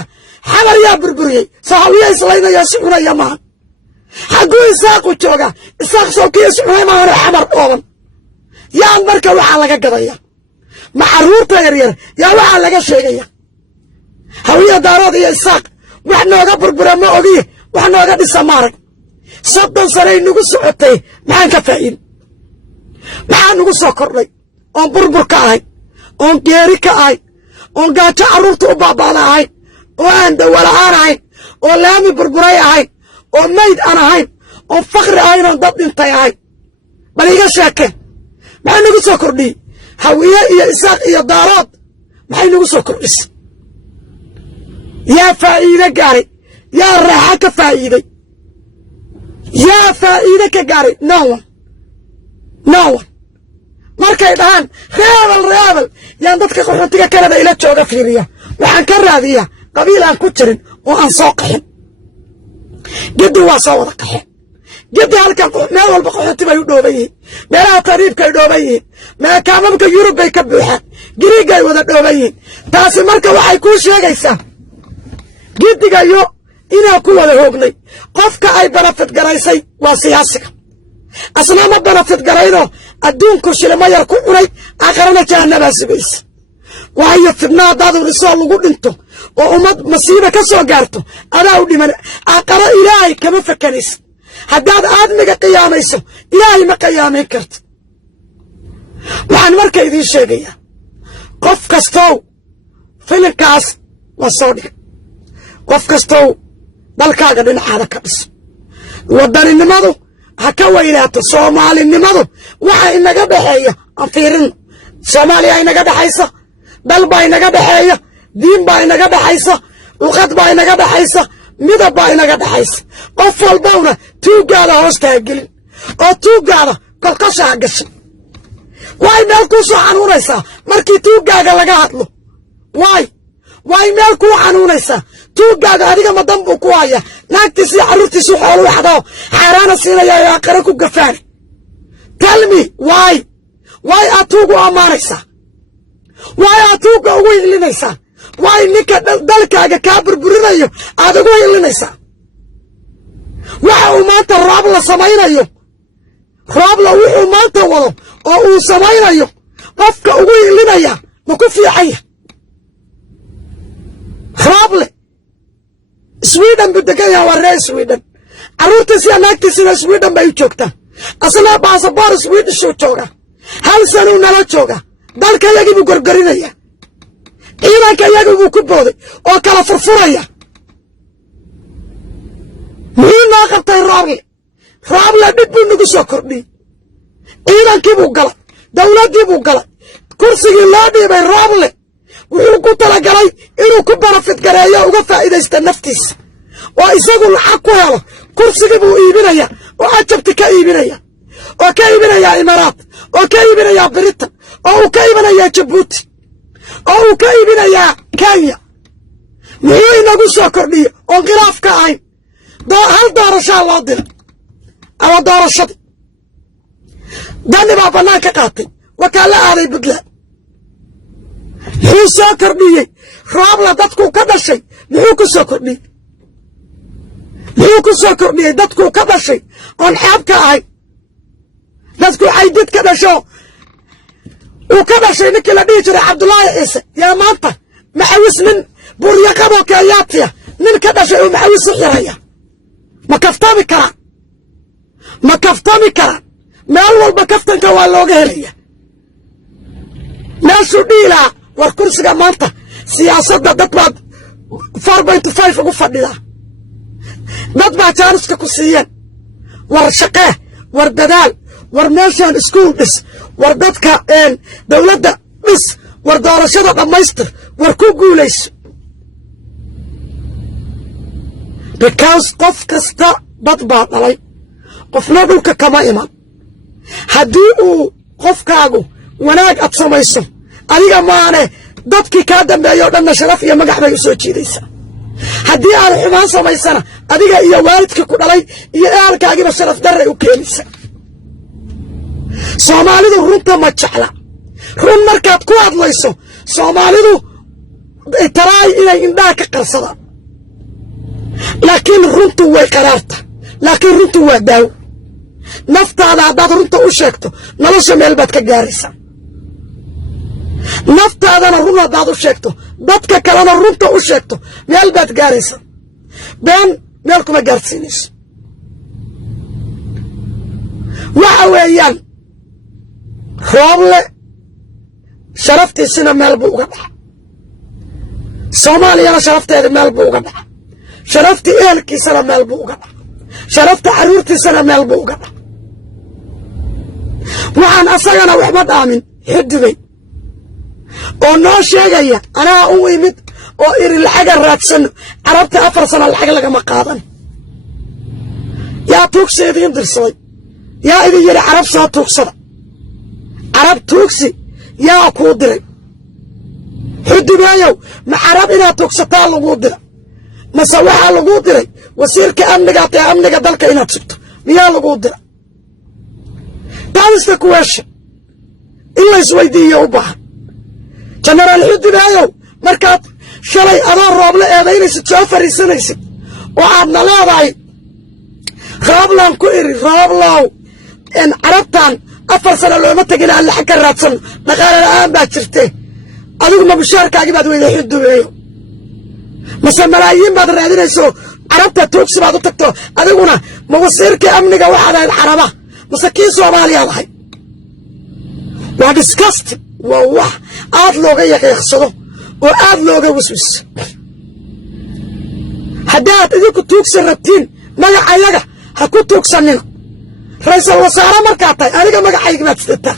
xabar yaa burburiyey soo hawiya islaynaya si cunaya maaha xaguu isaaqu jooga isaaq sawkii is cunay maahano xamar ooban yaan marka waxaa laga gadaya ma carruurta yaryar yaa waxaa laga sheegaya hawiya daarood iyo isaaq wax nooga burbura ma ogiye wax nooga dhisa maarag 30 sano nagu socotay maxaan ka faa'iid maxaa nagu soo kordhay oon burbur ka ahay oon geeri ka ahay oon gaajo carruurta u baabaada ahayn oo aan dawala'aan ahayn oo laami burburay ahayn oo mayd aan ahayn oon fakri ahayn oon dad dhintay ahayn bal iga sheekeen maxay nagu soo kordhiyey hawiye iyo isaaq iyo daarood maxay nagu soo kordhisay yaa faa'iide gaaray yaa raaxa ka faa'iiday yaa faa'iide ka gaaray no one markay dhahaan reebel yaan dadka qaxootiga Canada ila jooga fiiriya waxaan ka raadiyaa qabiil aan ku jirin oo aan soo qaxin gedi waa soo wada qaxin gedi halkan meel walba qaxooti bay u dhooban yihiin meelaha tariibkay dhooban yihiin meekaamamka Yurub bay ka buuxaan Giriigay wada dhooban yihiin taasi marka waxay kuu sheegaysaa gedigayo inaa ku wada hoognay qofka ay benefit garaysay waa siyaasiga asna ma benefit garayno adduunku shilma yar ku cunay aakhirana jahannaba sugaysa waayo fidnaa dadu risoo lagu dhinto oo ummad masiiba ka soo gaarto adaa u dhiman aakhira ilaahay kama fakanaysa haddaad aadmiga qiyaamayso ilaahay ma qiyaamayn karto waxaan marka idiin sheegayaa qof kastow filinkaas waa soo dhig qof kastow dalkaaga dhinacaada ka dhiso wadaninimadu ha ka weynaato soomaalinimadu waxa inaga dhaxeeya aan fiirino Soomaaliya inaga dhaxaysa dal baa inaga dhaxeeya diin baa inaga dhaxaysa luqad baa inaga dhaxaysa midab baa inaga dhaxaysa qof walbawna tuugaada hoosta gelin oo tuugaada kolkasha gashay way meel ku soo xanuunaysa markii tuugaaga laga hadlo way meel ku xanuunaysa tuugaaga adiga madan buu ku haya naagtiisi carruurtiisi xoolo waxdo xaraana siinaya yaa qara ku gafaan tell me why atugu amaanaysa why atugu ugu ilinaysa why ninka dalkaaga ka burburinayo aad ugu ilinaysa waxa uu maanta roob la samaynayo roob la wuxuu maanta wado oo uu samaynayo qofka ugu ilinaya ma ku fiicaya rooble Sweden بدكان يا ورا Sweden عروتي naagtiisina Sweden bay joogtaa asna baasaboor Sweden soo jooga hal sano nala jooga dalka yagi buu gorgorinaya ciidanka yagi buu ku booday oo kala furfuraya miina qabtay rooble dib buu nagu soo kordhiyay ciidankii buu galay dawladii buu galay kursigii loo dhiibay rooble wuxuu ku talagalay inuu ku benefit gareeyo uga faa'iideysta naftiisa oo isagu lacag ku helo kursiga buu iibinaya oo ajabti ka iibinaya oo ka iibinaya Imaaraat oo ka iibinaya Britain oo uu ka iibinaya Djibouti oo uu ka iibinaya Kenya muxuu inagu soo kordhiyo oo khilaaf ka ahayn hal doorasho loo diray ama doorashadii dani baa bannaan ka qaatay wakaala aaday Puntland muxuu soo kordhiyey roobla dadku ka dhashay muxuu ku soo kordhiyey dadku ka dhashay oon xaab ka ahay dadku caydid ka dhasho uu ka dhashay ninkii la dhihi jiray Cabdullaahi Ciise yaa maanta maxawis nin buryaqadoo Kenyaatiya nin ka dhashay oo maxawis u xiraya ma kaftami karaan meel walba kaftanka waa looga helaya meeshuu dhiilaa war kursiga maanta siyaasadda dad baad 4.5 ugu fadhidaa dad baa jaaniska ku siiyeen war shaqee war dadaal war meeshaan iskuul dhis war dadka dawladda dhis war doorashada dhammaystir war ku guulayso because qof kasta dad baa dhalay qofna dhulka kama iman haddii uu qofkaagu wanaag ad samayso adiga maane dadkii kaa dambeeyo dhanna sharaf iyo magax bay u soo jiidaysaa haddii aad xumaan samaysana adiga iyo waalidka ku dhalay iyo ehelkaagiiba sharaf darray u keenaysa soomaalidu runta ma jecla run markaad ku hadlayso soomaalidu taraay inay indhaha ka qarsadaan laakiin runtu way qaraarta laakiin runtu waa daawo naftaada haddaad runta u sheegto nolosha meel baad ka gaaraysaa naftaadana run haddaad u sheegto dadka kalena runta u sheegto meel baad gaaraysaa been meel kuma gaarsiinayso waxa weeyaan rooble sharaftiisina meel buu uga dhaca soomaaliyana sharafteeda meel buu uga dhaca sharaftii ehelkiisana meel buu uga dhaca sharafta carruurtiisana meel buu uga dhaca waxaan asagana waxba dhaamin xidibay oo noo sheegaya anaa u imid oo iri lacaga raadsano carabta 4 sano lacag lagama qaadan yaa tuugsi idiin dirsaday yaa idin yidhi carab soo tuugsada carab tuugsi yaa kuu diray xudubeeyow ma carab inaad tuugsataa laguu dira mase waxaa laguu diray wasiirka amniga tee amniga dalka inaad sugto miyaa laguu dira taadista kuweesha in laysweydiiyo u baahan jenaraal xudubeeyow markaad shalay adoo rooble eedaynaysid soo fariisanaysid oo aadna leedahay rooblaan ku iri rooblow carabtan 4 sano looma tegin aan lacag ka raadsan dhaqaale la'aan baa jirte adigu ma mushaarkaagii baad weyday xudubeeyo mase malaayiin baad raadinayso carabta tuugsi baad u tagto adiguna ma wasiirkii amniga waxaad ahayd caraba mase kii soomaaliyaad ahay waa disgusting waa wax aad looga yaqiiqsado oo aad looga waswiso haddaad idinku tuugsan rabtiin magacayaga ha ku tuugsanina ra'iisul wasaare markaad tahay aniga magacaygi baad sidataa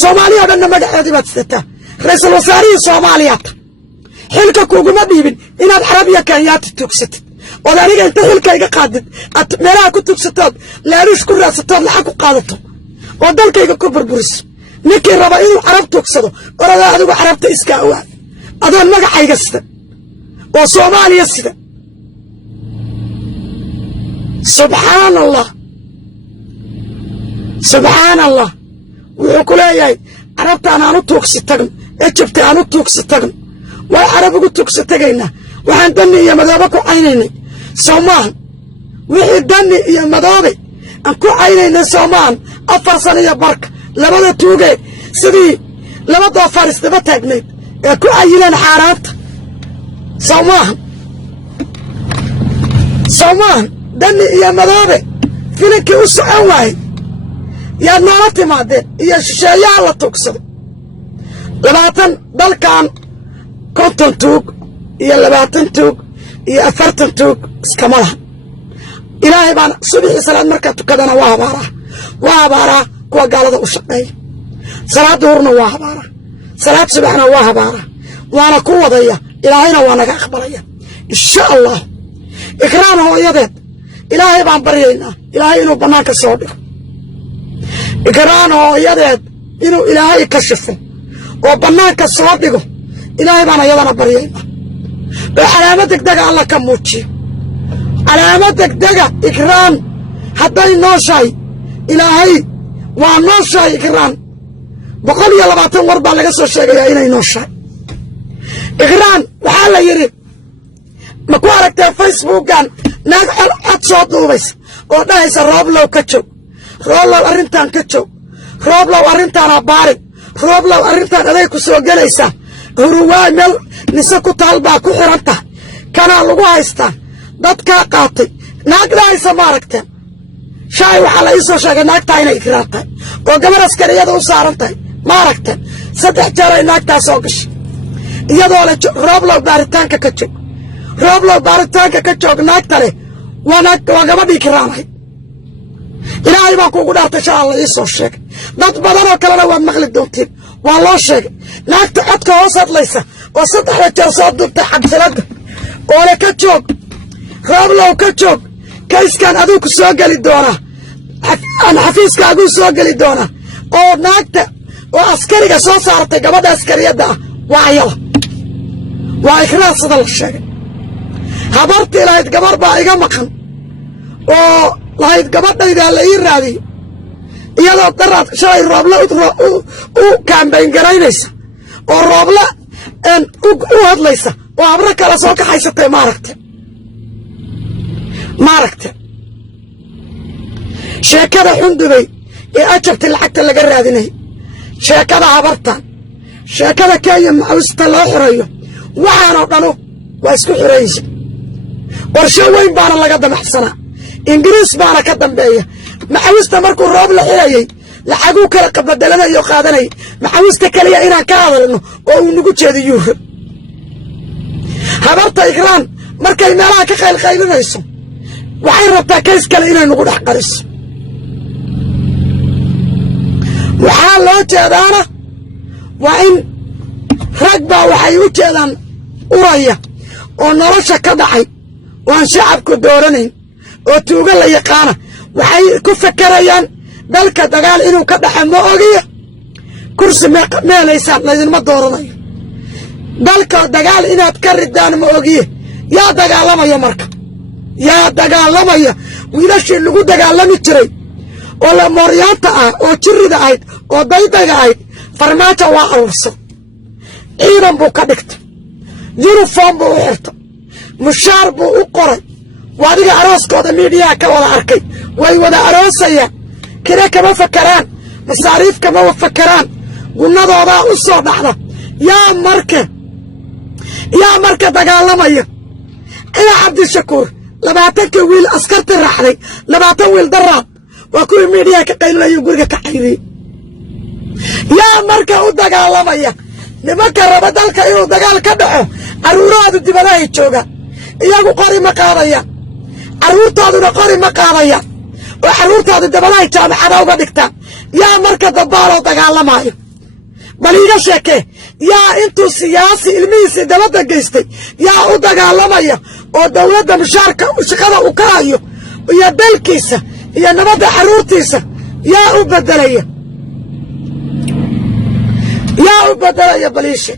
soomaaliya oo dhanna magaceedii baad sidataa ra'iisul wasaarihii soomaaliyaad tahay xilka kuguma dhiibin inaad carabiya kenyaati tuugsatid ood aniga inta xilka iga qaadid aad meelaha ku tuugsatood laaluush ku raadsatood lacag ku qaadato oo dalkayga ku burburiso ninkii raba inuu carab tuugsado oradaa adigu carabta iska awaad adoon magacayga sida oo soomaaliya sida subxaan allah subxaan allah wuxuu ku leeyahay carabtaan aan u tuugsi tagno ejibta aan u tuugsi tagno way carab ugu tuugsi tagaynaa waxaan dani iyo madoobe ku caynaynay soomaan wixii dani iyo madoobe aan ku caynaynay soomaan 4 sano iyo barka labada tuuge sidii laba doofaar isdaba taagnayd ee ku cayileen xaaraanta soomaan dani iyo madoobe filinkii u socon waayey yaad noola timaadeen iyo shisheeyaha la tuugsaday 20 dalkan 50 tuug iyo 20 tuug iyo 40 tuug iskama laha ilaahay baan subixii salaad markaa tukadana waa habaaraa kuwa gaalada u shaqeeya salaad duhurna waa habaaraa salaad subaxna waa habaaraa waana ku wadaya ilaahayna waa naga aqbalaya insha allah ikraan hooyadeed ilaahay baan baryaynaa ilaahay inuu bannaanka soo dhigo ikraan hooyadeed inuu ilaahay kashifo oo bannaanka soo dhigo ilaahay baan ayadana baryaynaa oo calaamad degdega alla ka muujiyo calaamad degdega ikraan hadday nooshahay ilaahay waa nooshahay ikraan 120 war baa laga soo sheegayaa inay nooshahay ikraan waxaa la yidhi ma ku aragtee facebookan naag cod soo duubaysa oo dhahaysa rooblow ka joog rooblow arrintaan ka joog rooblow arrintaana baarin rooblow arrintaan aday ku soo gelaysaa huruwaay meel nise ku taal baa ku xiran tahay kanaa lagu haystaa dadkaa qaatay naag dhahaysa ma aragteen shaay waxaa la ii soo sheegay naagtaa inay ikraan tahay oo gabar askariyada u saaran tahay ma aragteen 3 jeer ay naagtaa soo gashay iyadoo le rooblow baaritaanka ka joog rooblow baaritaanka ka joog naagta leh waa gabadhii kiraanahayd ilaahay baan kuugu dhaartay shaa la ii soo sheegay dad badanoo kalena waad maqli doontiin waa loo sheegay naagta codka hoos hadlaysa oo 3 jeer soo duubtay cabsiladda oo le ka joog rooblow ka joog kayskan aduu ku soo geli doonaa aan xafiiskaaguu soo geli doonaa oo naagta oo askariga soo saartay gabadha askariyadda ah waa ayada waa ikraan sida la sheegay habartii lahayd gabar baa iga maqan oo lahayd gabadhayda la ii raadiyo iyadoo daraad shalay rooble u kaambayn garaynaysa oo rooble u hadlaysa oo habro kala soo kaxaysatay maaragte sheekada xundubay ee ajabta lacagta laga raadinay sheekada habartan sheekada Kenya macawista loo xirayo waxaanoo dhanu waa isku xiraysa qorshe weyn baana laga damaxsanaa ingiriis baana ka dambeeya macawista markuu roob la xirayay lacaguu kala qabadelanayo qaadanay macawista kaliya inaan ka hadalno oo uu nagu jeediyo habarta ikraan markay meelaha ka qaylqaylinayso waxay rabtaa kays kale inay nagu dhex qariso waxaa loo jeedaana waa in rag baa waxay u jeedaan uraya oo nolosha ka dhacay oo aan shacabku dooranayn oo tuuga la yaqaana waxay ku fakarayaan dalka dagaal inuu ka dhaxa ma ogiyo kursi meelaysaan laydinma dooranayo dalka dagaal inaad ka ridaan ma ogiye yaa dagaalamaya marka yaa dagaalamaya wiilashii lagu dagaalami jiray oo la mooryaanta ah oo jirida ahayd oo daydaga ahayd farmaajo waa aruursan ciidan buu ka dhigtay yuniform buu u xirtay mushaar buu u qoray waadiga arooskooda miidiyaha ka wada arkay way wada aroosayaan kire kama fakaraan masaariif kama fakaraan gunnadoodaa u soo dhacda yaa marka dagaalamaya ila cabdishakuur 20 wiil askarta raacday 20 wiil daraad waa kuwii miidiyaha ka qaylinaya guriga ka cayriyey yaa marka u dagaalamaya nimanka raba dalka inuu dagaal ka dhaco caruurahoodu dibadahay joogaan iyagu qori ma qaadayaan caruurtooduna qori ma qaadayaan oo caruurtoodu dibadahay jaamacada uga dhigtaan yaa marka dabaaloo dagaalamayo bal iiga sheekee yaa intuu siyaasi ilmihiisii dabadda geystay yaa u dagaalamaya oo dawladda mushaarka shaqada uu ka hayo iyo dalkiisa iyo nabadda caruurtiisa yaa u bedelaya baliishe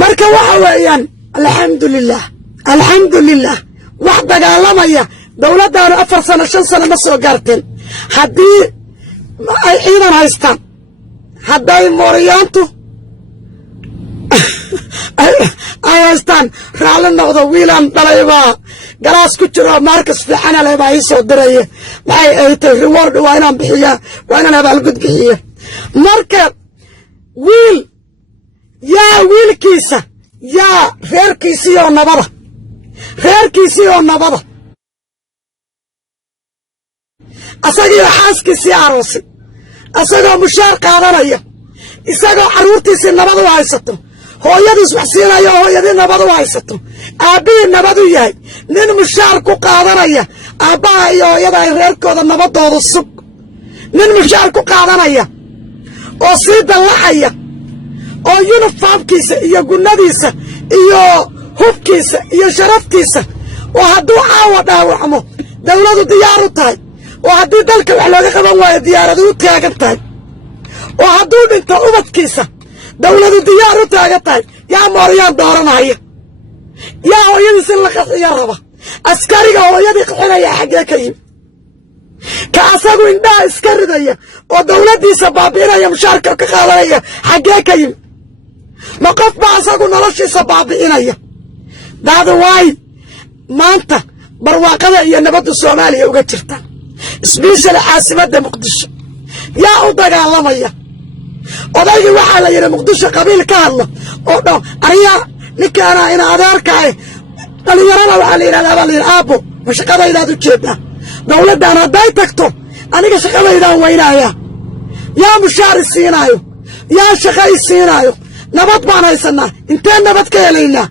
marka waxa weeyaan alxamdulilah wax dagaalamaya dawladdaanu 4 sano 5 sano ma soo gaarteen haddii ay ciidan haystaan hadday mooryaantu ay haystaan raalli noqdo wiilaan dhalaybaa galaas ku jiro markas fiicana leh baa ii soo diraya maxay ay tahay reward waa inaan bixiyaa waa inaan abaalgud bixiya marka wiil yaa wiilkiisa yaa reerkiisii oo nabada asagii xaaskiisii aroosay asagoo mushaar qaadanaya isagoo caruurtiisii nabad u haysato hooyadiis wax siinayo hooyadii nabad u haysato aabbihii nabad u yahay nin mushaar ku qaadanaya aabbaha iyo hooyada ay reerkooda nabadooda sug nin mushaar ku qaadanaya oo sii dallaxaya oo yuniformkiisa iyo gunnadiisa iyo hubkiisa iyo sharaftiisa oo hadduu caawa dhaawacmo dawladu diyaar u tahay oo haddii dalka wax looga qaban waayo diyaaradu u taagan tahay oo hadduu dhinto ubadkiisa dawladu diyaar u taagan tahay yaa mooryaan dooranaya yaa hooyadiis in la qaxiyo raba askariga hooyadii qaxinaya xaggee ka yimi ka asagu indhaha iska ridaya oo dawladdiisa baabi'inaya mushaarka ka qaadanaya xaggee ka yimi ma qof baa asagu noloshiisa baabi'inaya daadu waay maanta barwaaqada iyo nabadda Soomaaliya uga jirta isbiishada caasimadda Muqdisho yaa u dagaalamaya odaygii waxaa la yidhi Muqdisho qabiil ka hadla oo dhow ariya ninkaana ina adeerkaay dhalinyarada waxaa la yidhahdaa baa la yidhi aabbo ma shaqadaydaad u jeedaa dawladdan hadday tagto aniga shaqadaydaan weynaaya yaa mushaari siinaayo yaa shaqay siinaayo nabad baan haysanaa inteen nabad ka helaynaa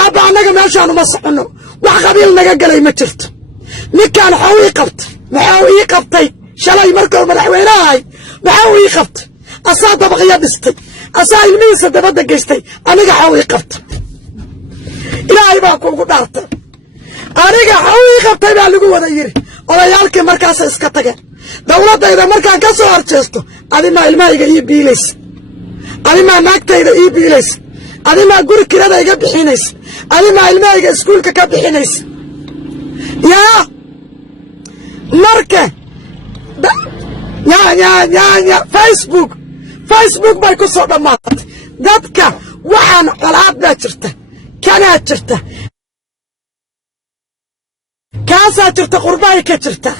aabba annaga meeshaan uma soconno wax qabiil naga gelay ma jirto ninkaan waxuu ii qabtay maxuu ii qabtay shalay markuu madaxweynahay maxuu ii qabtay asaa dabaqya dhistay asaa ilmihiisa dabadda geystay aniga waxuu ii qabtay ilaahay baa kuugu dhaartay aniga waxuu ii qabtay baa lagu wada yiri odayaalkii markaasa iska tageen dowladdayda markaan ka soo horjeesto adimaa ilmahayga ii biilaysa adimaa naagtayda ii biilaysa adimaa guri kirada iga bixinaysa adimaa ilmahayga iskuulka ka bixinaysa yaa marka facebook bay ku soo dhammaatay dadka waxaan colaad baa jirta kanaa jirta kaasaa jirta qurbahay ka jirta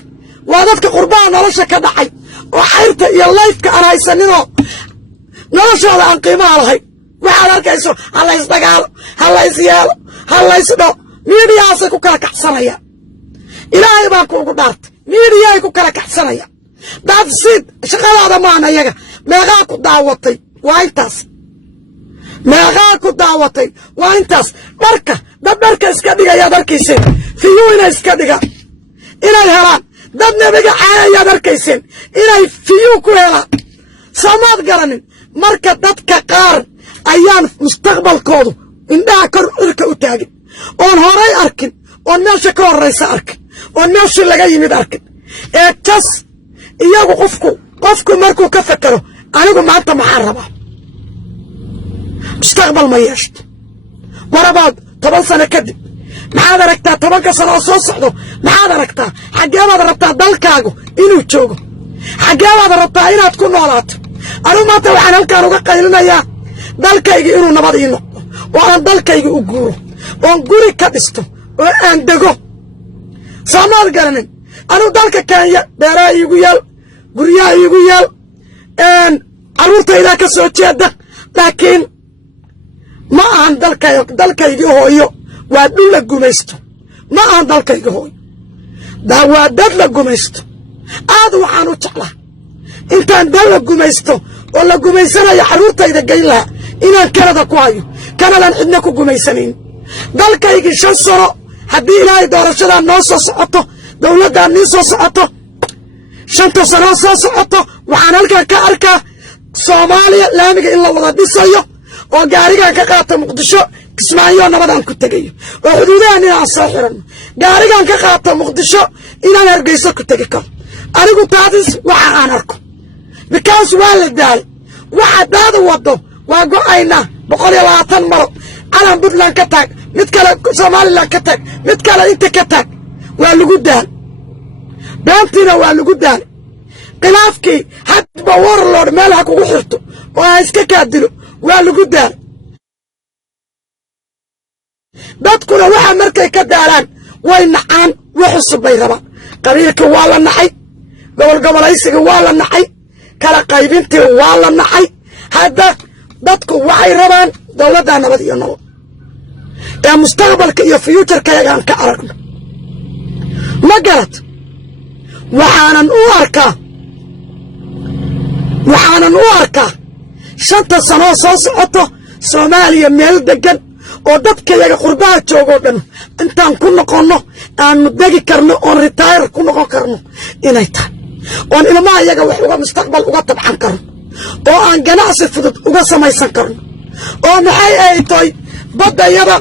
waa dadka qurbaha nolosha ka dhacay oo xayrta iyo layfka aan haysaninoo noloshooda aan qiimaha lahayn waxaad arkayso ha lays dagaalo ha lays yeelo ha lays dho miidiyahaasay ku kala kaxsanayaan ilaahay baan kuugu dhaartay miidiyahay ku kala kaxsanayaan dad sid shaqadaada maana iyaga meeqaa ku daawatay waa intaas meeqaa ku daawatay waa intaas dharka dad dharka iska dhigayaad arkayseen fiyuu inay iska dhigaan inay helaan dad nebiga caayayaad arkayseen inay fiyuu ku helaan soomaad garanin marka dadka qaar ayaan mustaqbalkoodu indhaha kor cirka u taagin oon horay arkin oon meesha ka horraysa arkin oon meeshii laga yimid arkin ee jas iyagu qofku markuu ka fekero anigu maanta maxaa rabaa mustaqbal ma yeeshto warabaad 10 sano kadib maxaad aragtaa 10 sano oo soo socdo maxaad aragtaa xageebaad rabtaa dalkaagu inuu joogo xageebaad rabtaa inaad ku noolaato anigu maanta waxaan halkaan uga qaylinayaa dalkayga inuu nabad ii noqdo oo aan dalkayga u guuro oon guri ka dhisto oo aan dego soomaad garanin anigu dalka Kenya beeraha iigu yaal guryaha iigu yaal carruurtaydaa ka soo jeeda laakiin ma ahan dalkayga hooyo waa dhul la gumaysto ma ahan dalkayga hooyo waa dad la gumaysto aad waxaan u jeclaa intaan dad la gumaysto oo la gumaysanayo carruurtayda geyn lahaa inaan Kanada ku hayo Kanadaan cidna ku gumaysanayn dalkaygii 5 sano haddii ilaahay doorashadan noo soo socoto dowladdan nii soo socoto 5 sano soo socoto waxaan halkaan ka arkaa Soomaaliya laamiga in la wada dhisayo oo gaarigan ka qaata Muqdisho Kismaayo nabadaan ku tagayo oo xuduudahan inaan soo xiranno gaarigan ka qaata Muqdisho inaan Hargeysa ku tagi karo anigu taadis waxa aan arko because waa la daal waxa daada wado waa go'ayna 120 maro calan Puntland ka taag mid kale Somaliland ka taag mid kale inta ka taag waa lagu daal beantina waa lagu daal khilaafkii hadba warlord meel ha kugu xirto oo ha iska kaadilo waa lagu daal dadkuna waxa markay ka daalaan way nacaan wax cusub bay rabaan qabiilka waa la nacay gobolgobolaysiga waa la nacay kala qaybintii waa la nacay hadda dadku waxay rabaan dowladda nabad iyo nolol ee mustaqbalka iyo future-kaygaan ka aragno ma garad waxaanan u arkaa 5 sano soo socoto Soomaaliya meel degan oo dadkayaga qurbaha joogoo dhan intaan ku noqonno aanu degi karno oon retire ku noqon karno inay tahay oon ilmaha iyaga wax uga mustaqbal uga tabcan karno oo aan ganacsi fudud uga samaysan karno oo maxay ay tahay badayada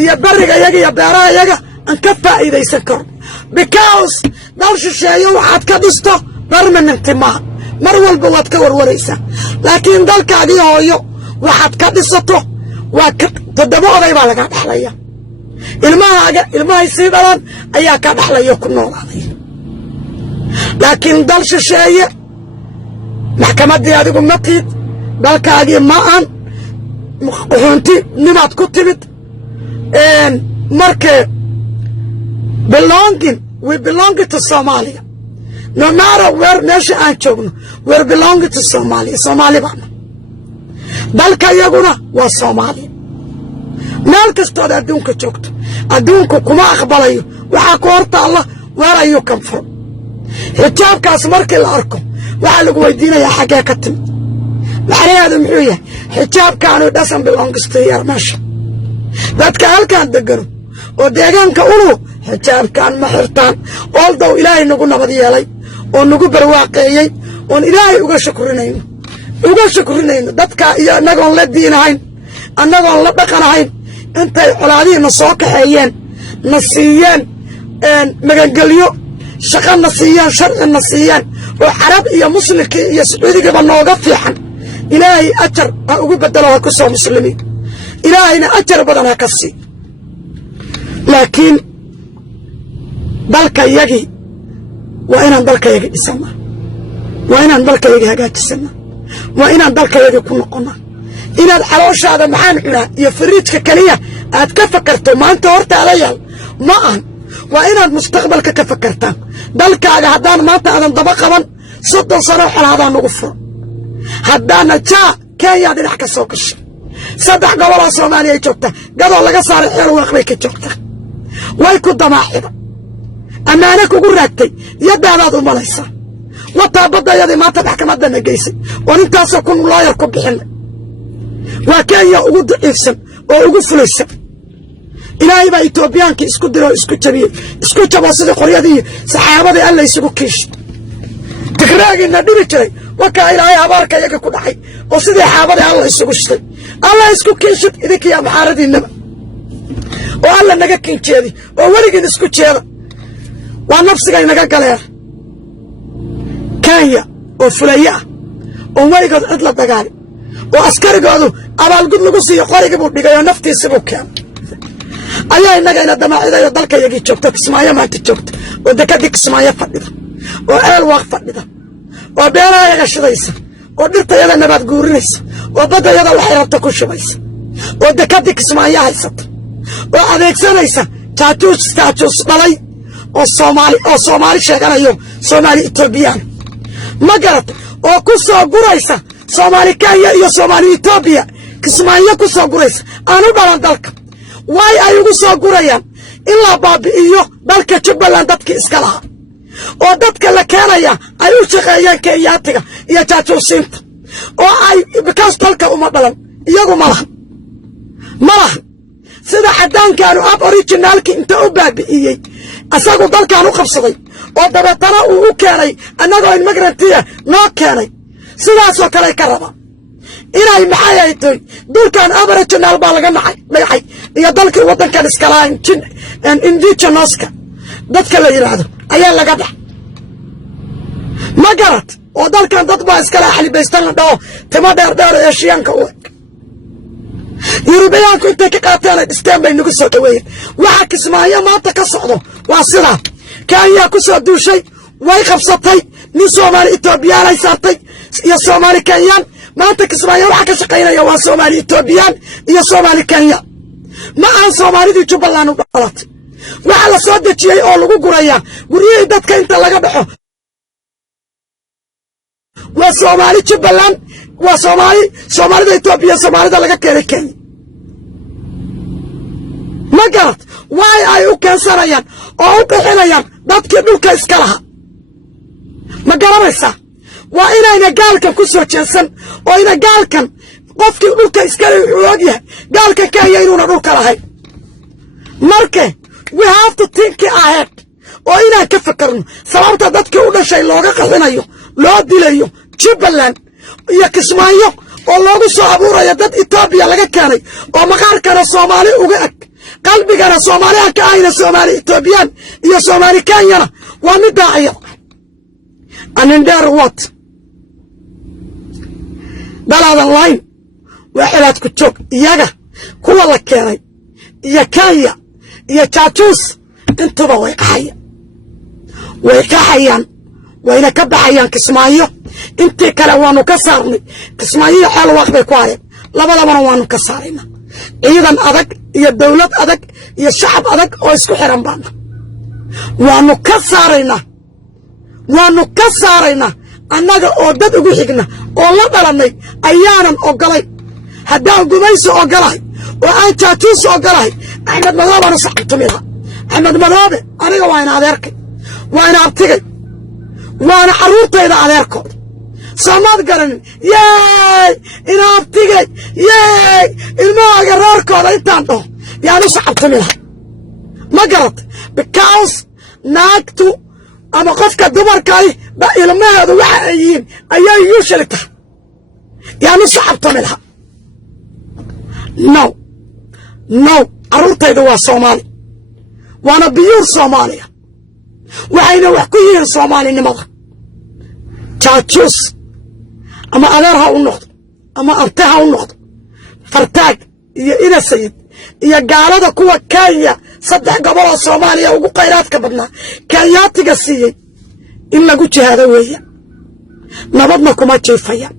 iyo barigayaga iyo beerahayaga aan ka faa'iidaysan karno because dal shisheeye waxaad ka dhisto permanent maaha mar walba waad ka warwaraysaa laakiin dalkaagii hooyo waxaad ka dhisato waa 7 oday baa laga dhaxlaya ilmahay sii dhalan ayaa ka dhaxlaya ku noolaaday laakiin dal shisheeye maxkamaddii adigu ma tiid dalkaagii ma aan quxuunti nimaad ku timid markee we belong to Somalia no matter where meesha aan joogno we're belonging to Somalia Somali baana dalka iyaguna waa Soomaali meel kastoo adduunka joogto adduunku kuma aqbalayo waxa ku horta Allah where are you come from xijaabkaas markii la arko waxa lagu weydiinayaa xagee ka timid macnaheedu muxuu yahay xijaabkaanu doesn't belong to your meesha dadka halkaan degano oo deegaanka ulu xijaabkan ma xirtaan oldow ilaahay nagu nabad yeelay oo nagu barwaaqeeyey oon ilaahay uga shukrinayno dadka iyo annagoon la diinahayn annagoon la dhaqanahayn intay colaadihiina soo kaxeeyeen na siiyeen magangelyo shaqo na siiyeen sharci na siiyeen oo carab iyo muslimkii iyo sacuudigaba nooga fiican ilaahay ajar ha ugu bedelo ha ku soo muslimiin ilaahayna ajar badan ha ka sii laakiin dalkayagii waa inaan dalkayagii dhisannaa waa inaan dalkayagii hagaajisannaa waa inaan dalkayagii ku noqonnaa inaad calooshaada maxaan cunaa iyo fariijka keliya aad ka fakarto maanta hortaada yaal ma ahan waa inaad mustaqbalka ka fakartaan dalkaaga haddaan maanta aadan daba qaban 30 sano xalaadaa nagu furo haddaana kenya dhinac ka soo gashay 3 goboloo soomaaliya ay joogtaa gadoo laga saaray xeel waaq bay ka joogtaa way ku damaacida ammaane kugu raagtay yaddaadaad u malaysaa wataa baddayadii maanta maxkamaddana geysay oo intaasoo kun looyar ku bixinay waa kenya ugu daciifsan oo ugu fulaysan ilaahay baa etoobiyaankii isku dilo oo isku jabiyey isku jaboo sidii qoryadii saxaabadii alla isugu kiishay tigraagiina dhibi jiray wakaa ilaahay habaarka iyaga ku dhacay oo sidii xaabadii alla isugu shitay alla isku kiishid idinkiiyo maxaaradiinnaba oo alla naga kinjeedi oo weligiin isku jeeda waa nafsigay naga galeen kenya oo fulaye ah oo weligood cid la dagaalin oo askarigoodu abaalgud lagu siiyo qorigii buu dhigay oo naftiisibuu keenay ayaa innagayna damaacidayo dalkayagii joogta kismaayo maanta joogta oo dekadii kismaayo fadhida oo eel waaq fadhida oo beerahayaga shidaysa oo dhirtayada nabaad guurinaysa oo baddayada waxay rabta ku shubaysa oo dekadii kismaayo haysata oo adeegsanaysa jaajuus dhalay oo soomaali sheeganayo soomaali etoobiyaan ma garata oo ku soo guraysa soomaali kenya iyo soomaali etoobiya kismaayo ku soo guraysa aan u dhalan dalka waay ay ugu soo gurayaan in la baabi'iyo dalka jubbaland dadkii iska lahaa oo dadka la keenaya ay u shaqeeyaan kenyaatiga iyo jaajuusiinta oo ay bikaas dalka uma dhalan iyagu ma lahan sida caddaankaanu ab originaalkii inta u baabi'iyey asagu dalkan u qabsaday oo dabeetana uu u keenay annagoo imigrantiya noo keenay sidaasoo kale ka raba inay maxay haytoy dulkan aboriginal baa laga dhagaxay iyo dalkii waddankan iska lahayn indigenouska dadka la yidhaahdo ayaa laga dhax ma garad oo dalkan dad baa iska laha xalibaystan la dhaho timo dheerdheer ee eeshiyaanka u eg yurubiyaanku intay ka qaateenay dhisteen bay nagu soo dhaweeyeen waxa kismaayo maanta ka socdo waa sidaa kenya ku soo duushay way qabsatay nin soomaali etoobiyaan ay saartay iyo soomaali kenyaan maanta kismaayo waxa ka shaqaynaya waa soomaali etoobiyaan iyo soomaali kenya ma aan soomaalidii jubbaland u dhalatay waxa la soo dejiyey oo lagu gurayaa guryihii dadka inta laga dhaxo waa soomaali jubbaland waa soomaalida etoobiya soomaalida laga keenay kenya ma garad waay ay u keensanayaan oo u bixinayaan dadkii dhulka iska lahaa ma garanaysaa waa inayna gaalkan ku soo jeesan oo ina gaalkan qofkii dhulka iskale wuxuu og yahay gaalkan kenya inuuna dhulka lahayn marke we have to think ahead oo inaan ka fakarno sababta dadkii u dhashay looga qaxinayo loo dilayo jubbaland iyo kismaayo oo loogu soo abuurayo dad etoobiya laga keenay oo maqaarkana soomaali uga eg qalbigana soomaaliya ka ahayna soomaali etoobiyaan iyo soomaali kenyana waa mid daacaya anindheer wat dalaadan layn waa xilaad ku joog iyaga kuwa la keenay iyo kenya iyo jaajuus intuba way qaxayaan wayna ka baxayaan kismaayo intii kale waanu ka saarnay kismaayo iyo xeel waaq bay ku hayeen labadabana waanu ka saaraynaa ciidan adag iyo dawlad adag iyo shacab adag oo isku xiran baana waanu ka saaraynaa annaga oo dad ugu xigna oo la dhalannay ayaanan ogolay haddaan gumayso ogolahay oo aan jaajuus ogolahay axmed madoobeanu sacabtumi lahaa axmed madoobe aniga waa ina adeerkay waa ina abtigay waana carruurtayda adeerkooda soomaad garanin yeey ina abtigay yeey ilmahaaga reerkooda intaan dhaho yaanu sacabtumi lahaa ma garad because naagtu ama qofka dumarkay ba ilmaheedu waxa ay yihiin ayaa usually tahay yaanu sacabtami laha no carruurtaydu waa Soomaali waana biyuur Soomaaliya waxayna wax ku yihiin Soomaalinimada jaajuus ama adeer ha u noqdo ama arte ha u noqdo fartaag iyo ina sayid iyo gaalada kuwa Kenya 3 gobol oo Soomaaliya ugu khayraadka badnaa Kenyaatiga siiyay in lagu jihaado weeya nabadna kuma jeefaya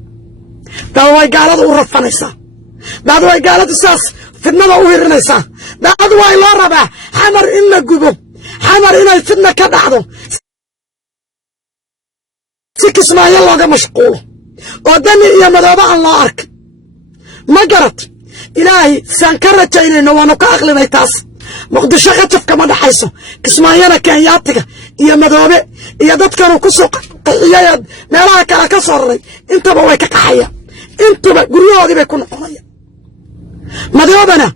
daaway gaalada u rafanaysa daaway gaalada saas fidnada u hirinaysa daaway loo rabaa xamar in la gubo xamar inay fidna ka dhacdo si Kismaayo looga mashquulo oo dani iyo madooba aan loo ark ma garad ilaahi san ka rajaynayno waanu ka aqlinay taas muqdisho qajaf kama dhaxayso Kismaayana Kenyaatiga iyo madoobe iyo dadkan ku soo qaxiyay meelaha kala ka soo raray intaba way ka qaxaya intaba guryahoodii bay ku noqonayaan madoobana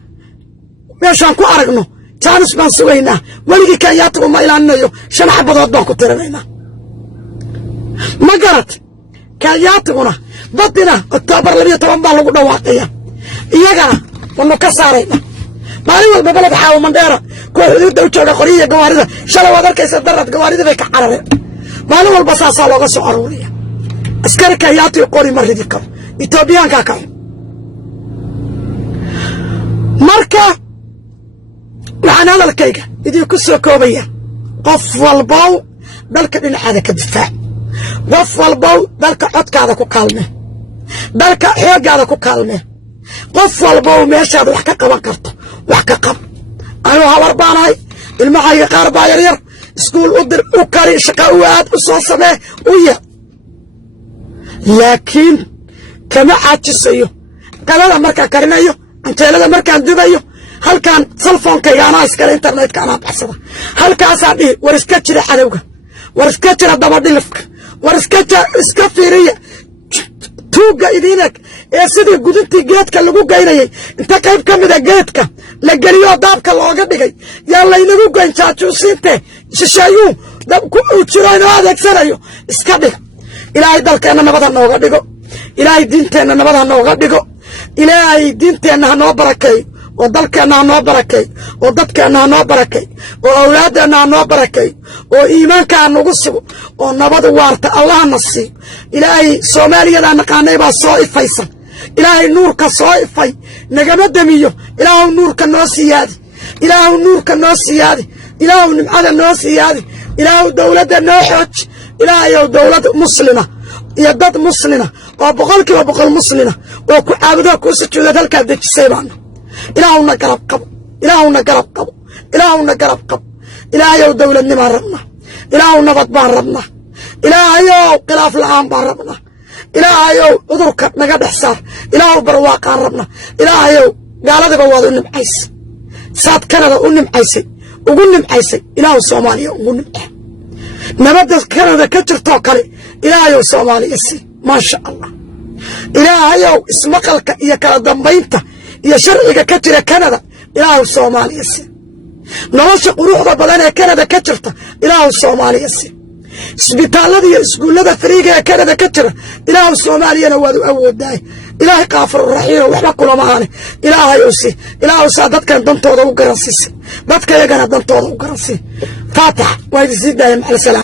meeshaan ku aragno jaanis baan sugaynaa waligii Kenyaatigu ma ilaanayo shan xabadood baan ku tiranaynaa ma garad Kenyaatiguna badina October 12 baa lagu dhawaaqaya iyagana wanu ka saarayna maalin walba balad xaawo mandheera ku xuduudda u jooga qoriya gawaarida shalay waad arkaysa darad gawaarida bay ka carareen maalin walba saasaa looga soo aruuriya askari Kenyaati qori ma ridi karo Etoobiyaanka ka marka waxaan hadalkayga idinku soo koobaya qof walbow dalka dhinacaada ka difaac qof walbow dalka codkaada ku kaalme dalka xooggaada ku kaalme qof walbow meeshaad wax ka qaban karto wax ka qab anu hawar baanahay ilmahayga qaar baa yaryar iskuul u dir u kari shaqo u aad u soo samee u yar laakiin kama caajisayo qalada markaa karinayo anteelada markaan dubayo halkaan telefonkayga anaa iskale internetka anaa baxsada halkaasaan dhihi war iska jira cadowga war iska jira dabadhilifka war iska fiiriya tuuga idiinag ee sidii gudintii geedka lagu gaynayay inta qayb ka mida geedka la geliyo daabka looga dhigay yaa laynagu gayn jaajuusiinte shisheeyuu dab ku jiro inoo adeegsanayo iska dhiga ilaahay dalkeenna nabad ha nooga dhigo ilaahay diinteenna nabad ha nooga dhigo ilaahay diinteenna ha noo barakeeyo oo dalkeenna ha noo barakeeyo oo dadkeenna ha noo barakeeyo oo awlaadeenna ha noo barakeeyo oo iimaanka ha nagu sugo oo nabad waarta allah na siiyo ilaahay Soomaaliyada naqaanay baa soo ifaysan ilaahay nuurka soo ifay nagama damiyo ilaahu nuurka noo siyaadi ilaahu nuurka noo siyaadi ilaahu nimcada noo siyaadi ilaahu dawladda noo xooj ilaahayow dawlad muslima iyo dad muslima oo 100% muslima oo ku caabudo ku sujuuda dalka dejisay baan ilaahuna garab qabo ilaahuna garab qabo ilaahuna garab qabo ilaahayow dawladnimo rabna ilaahu nabad baan rabna ilaahayow khilaaf la'aan baan rabna ilaahayow cudurka naga dhaxsaar ilaahu barwaaqaan rabna ilaahayow gaaladiba waad u nimcaysay saad Kanada u nimcaysay ugu nimcaysay ilaahu Soomaaliya ugu nimcay nabadda Kanada ka jirto kale ilaahayow Soomaaliya si ma sha Allah ilaahayow ismaqalka iyo kala dambeynta iyo sharciga ka jira Kanada ilaahu Soomaaliya si nolosha quruxda badan ee Kanada ka jirta ilaahu Soomaaliya si isbitaalada iyo iskuulada fariiga ee Kanada ka jira ilaahu Soomaaliyana waad u awoodaay ilaahay qaafur raxiim waxba kula maahane ilaahayow si ilaahu dadkan dantooda u garansiisay dadka yagana dantooda u garansiisay faatax waa idin sii daayay macallin salaam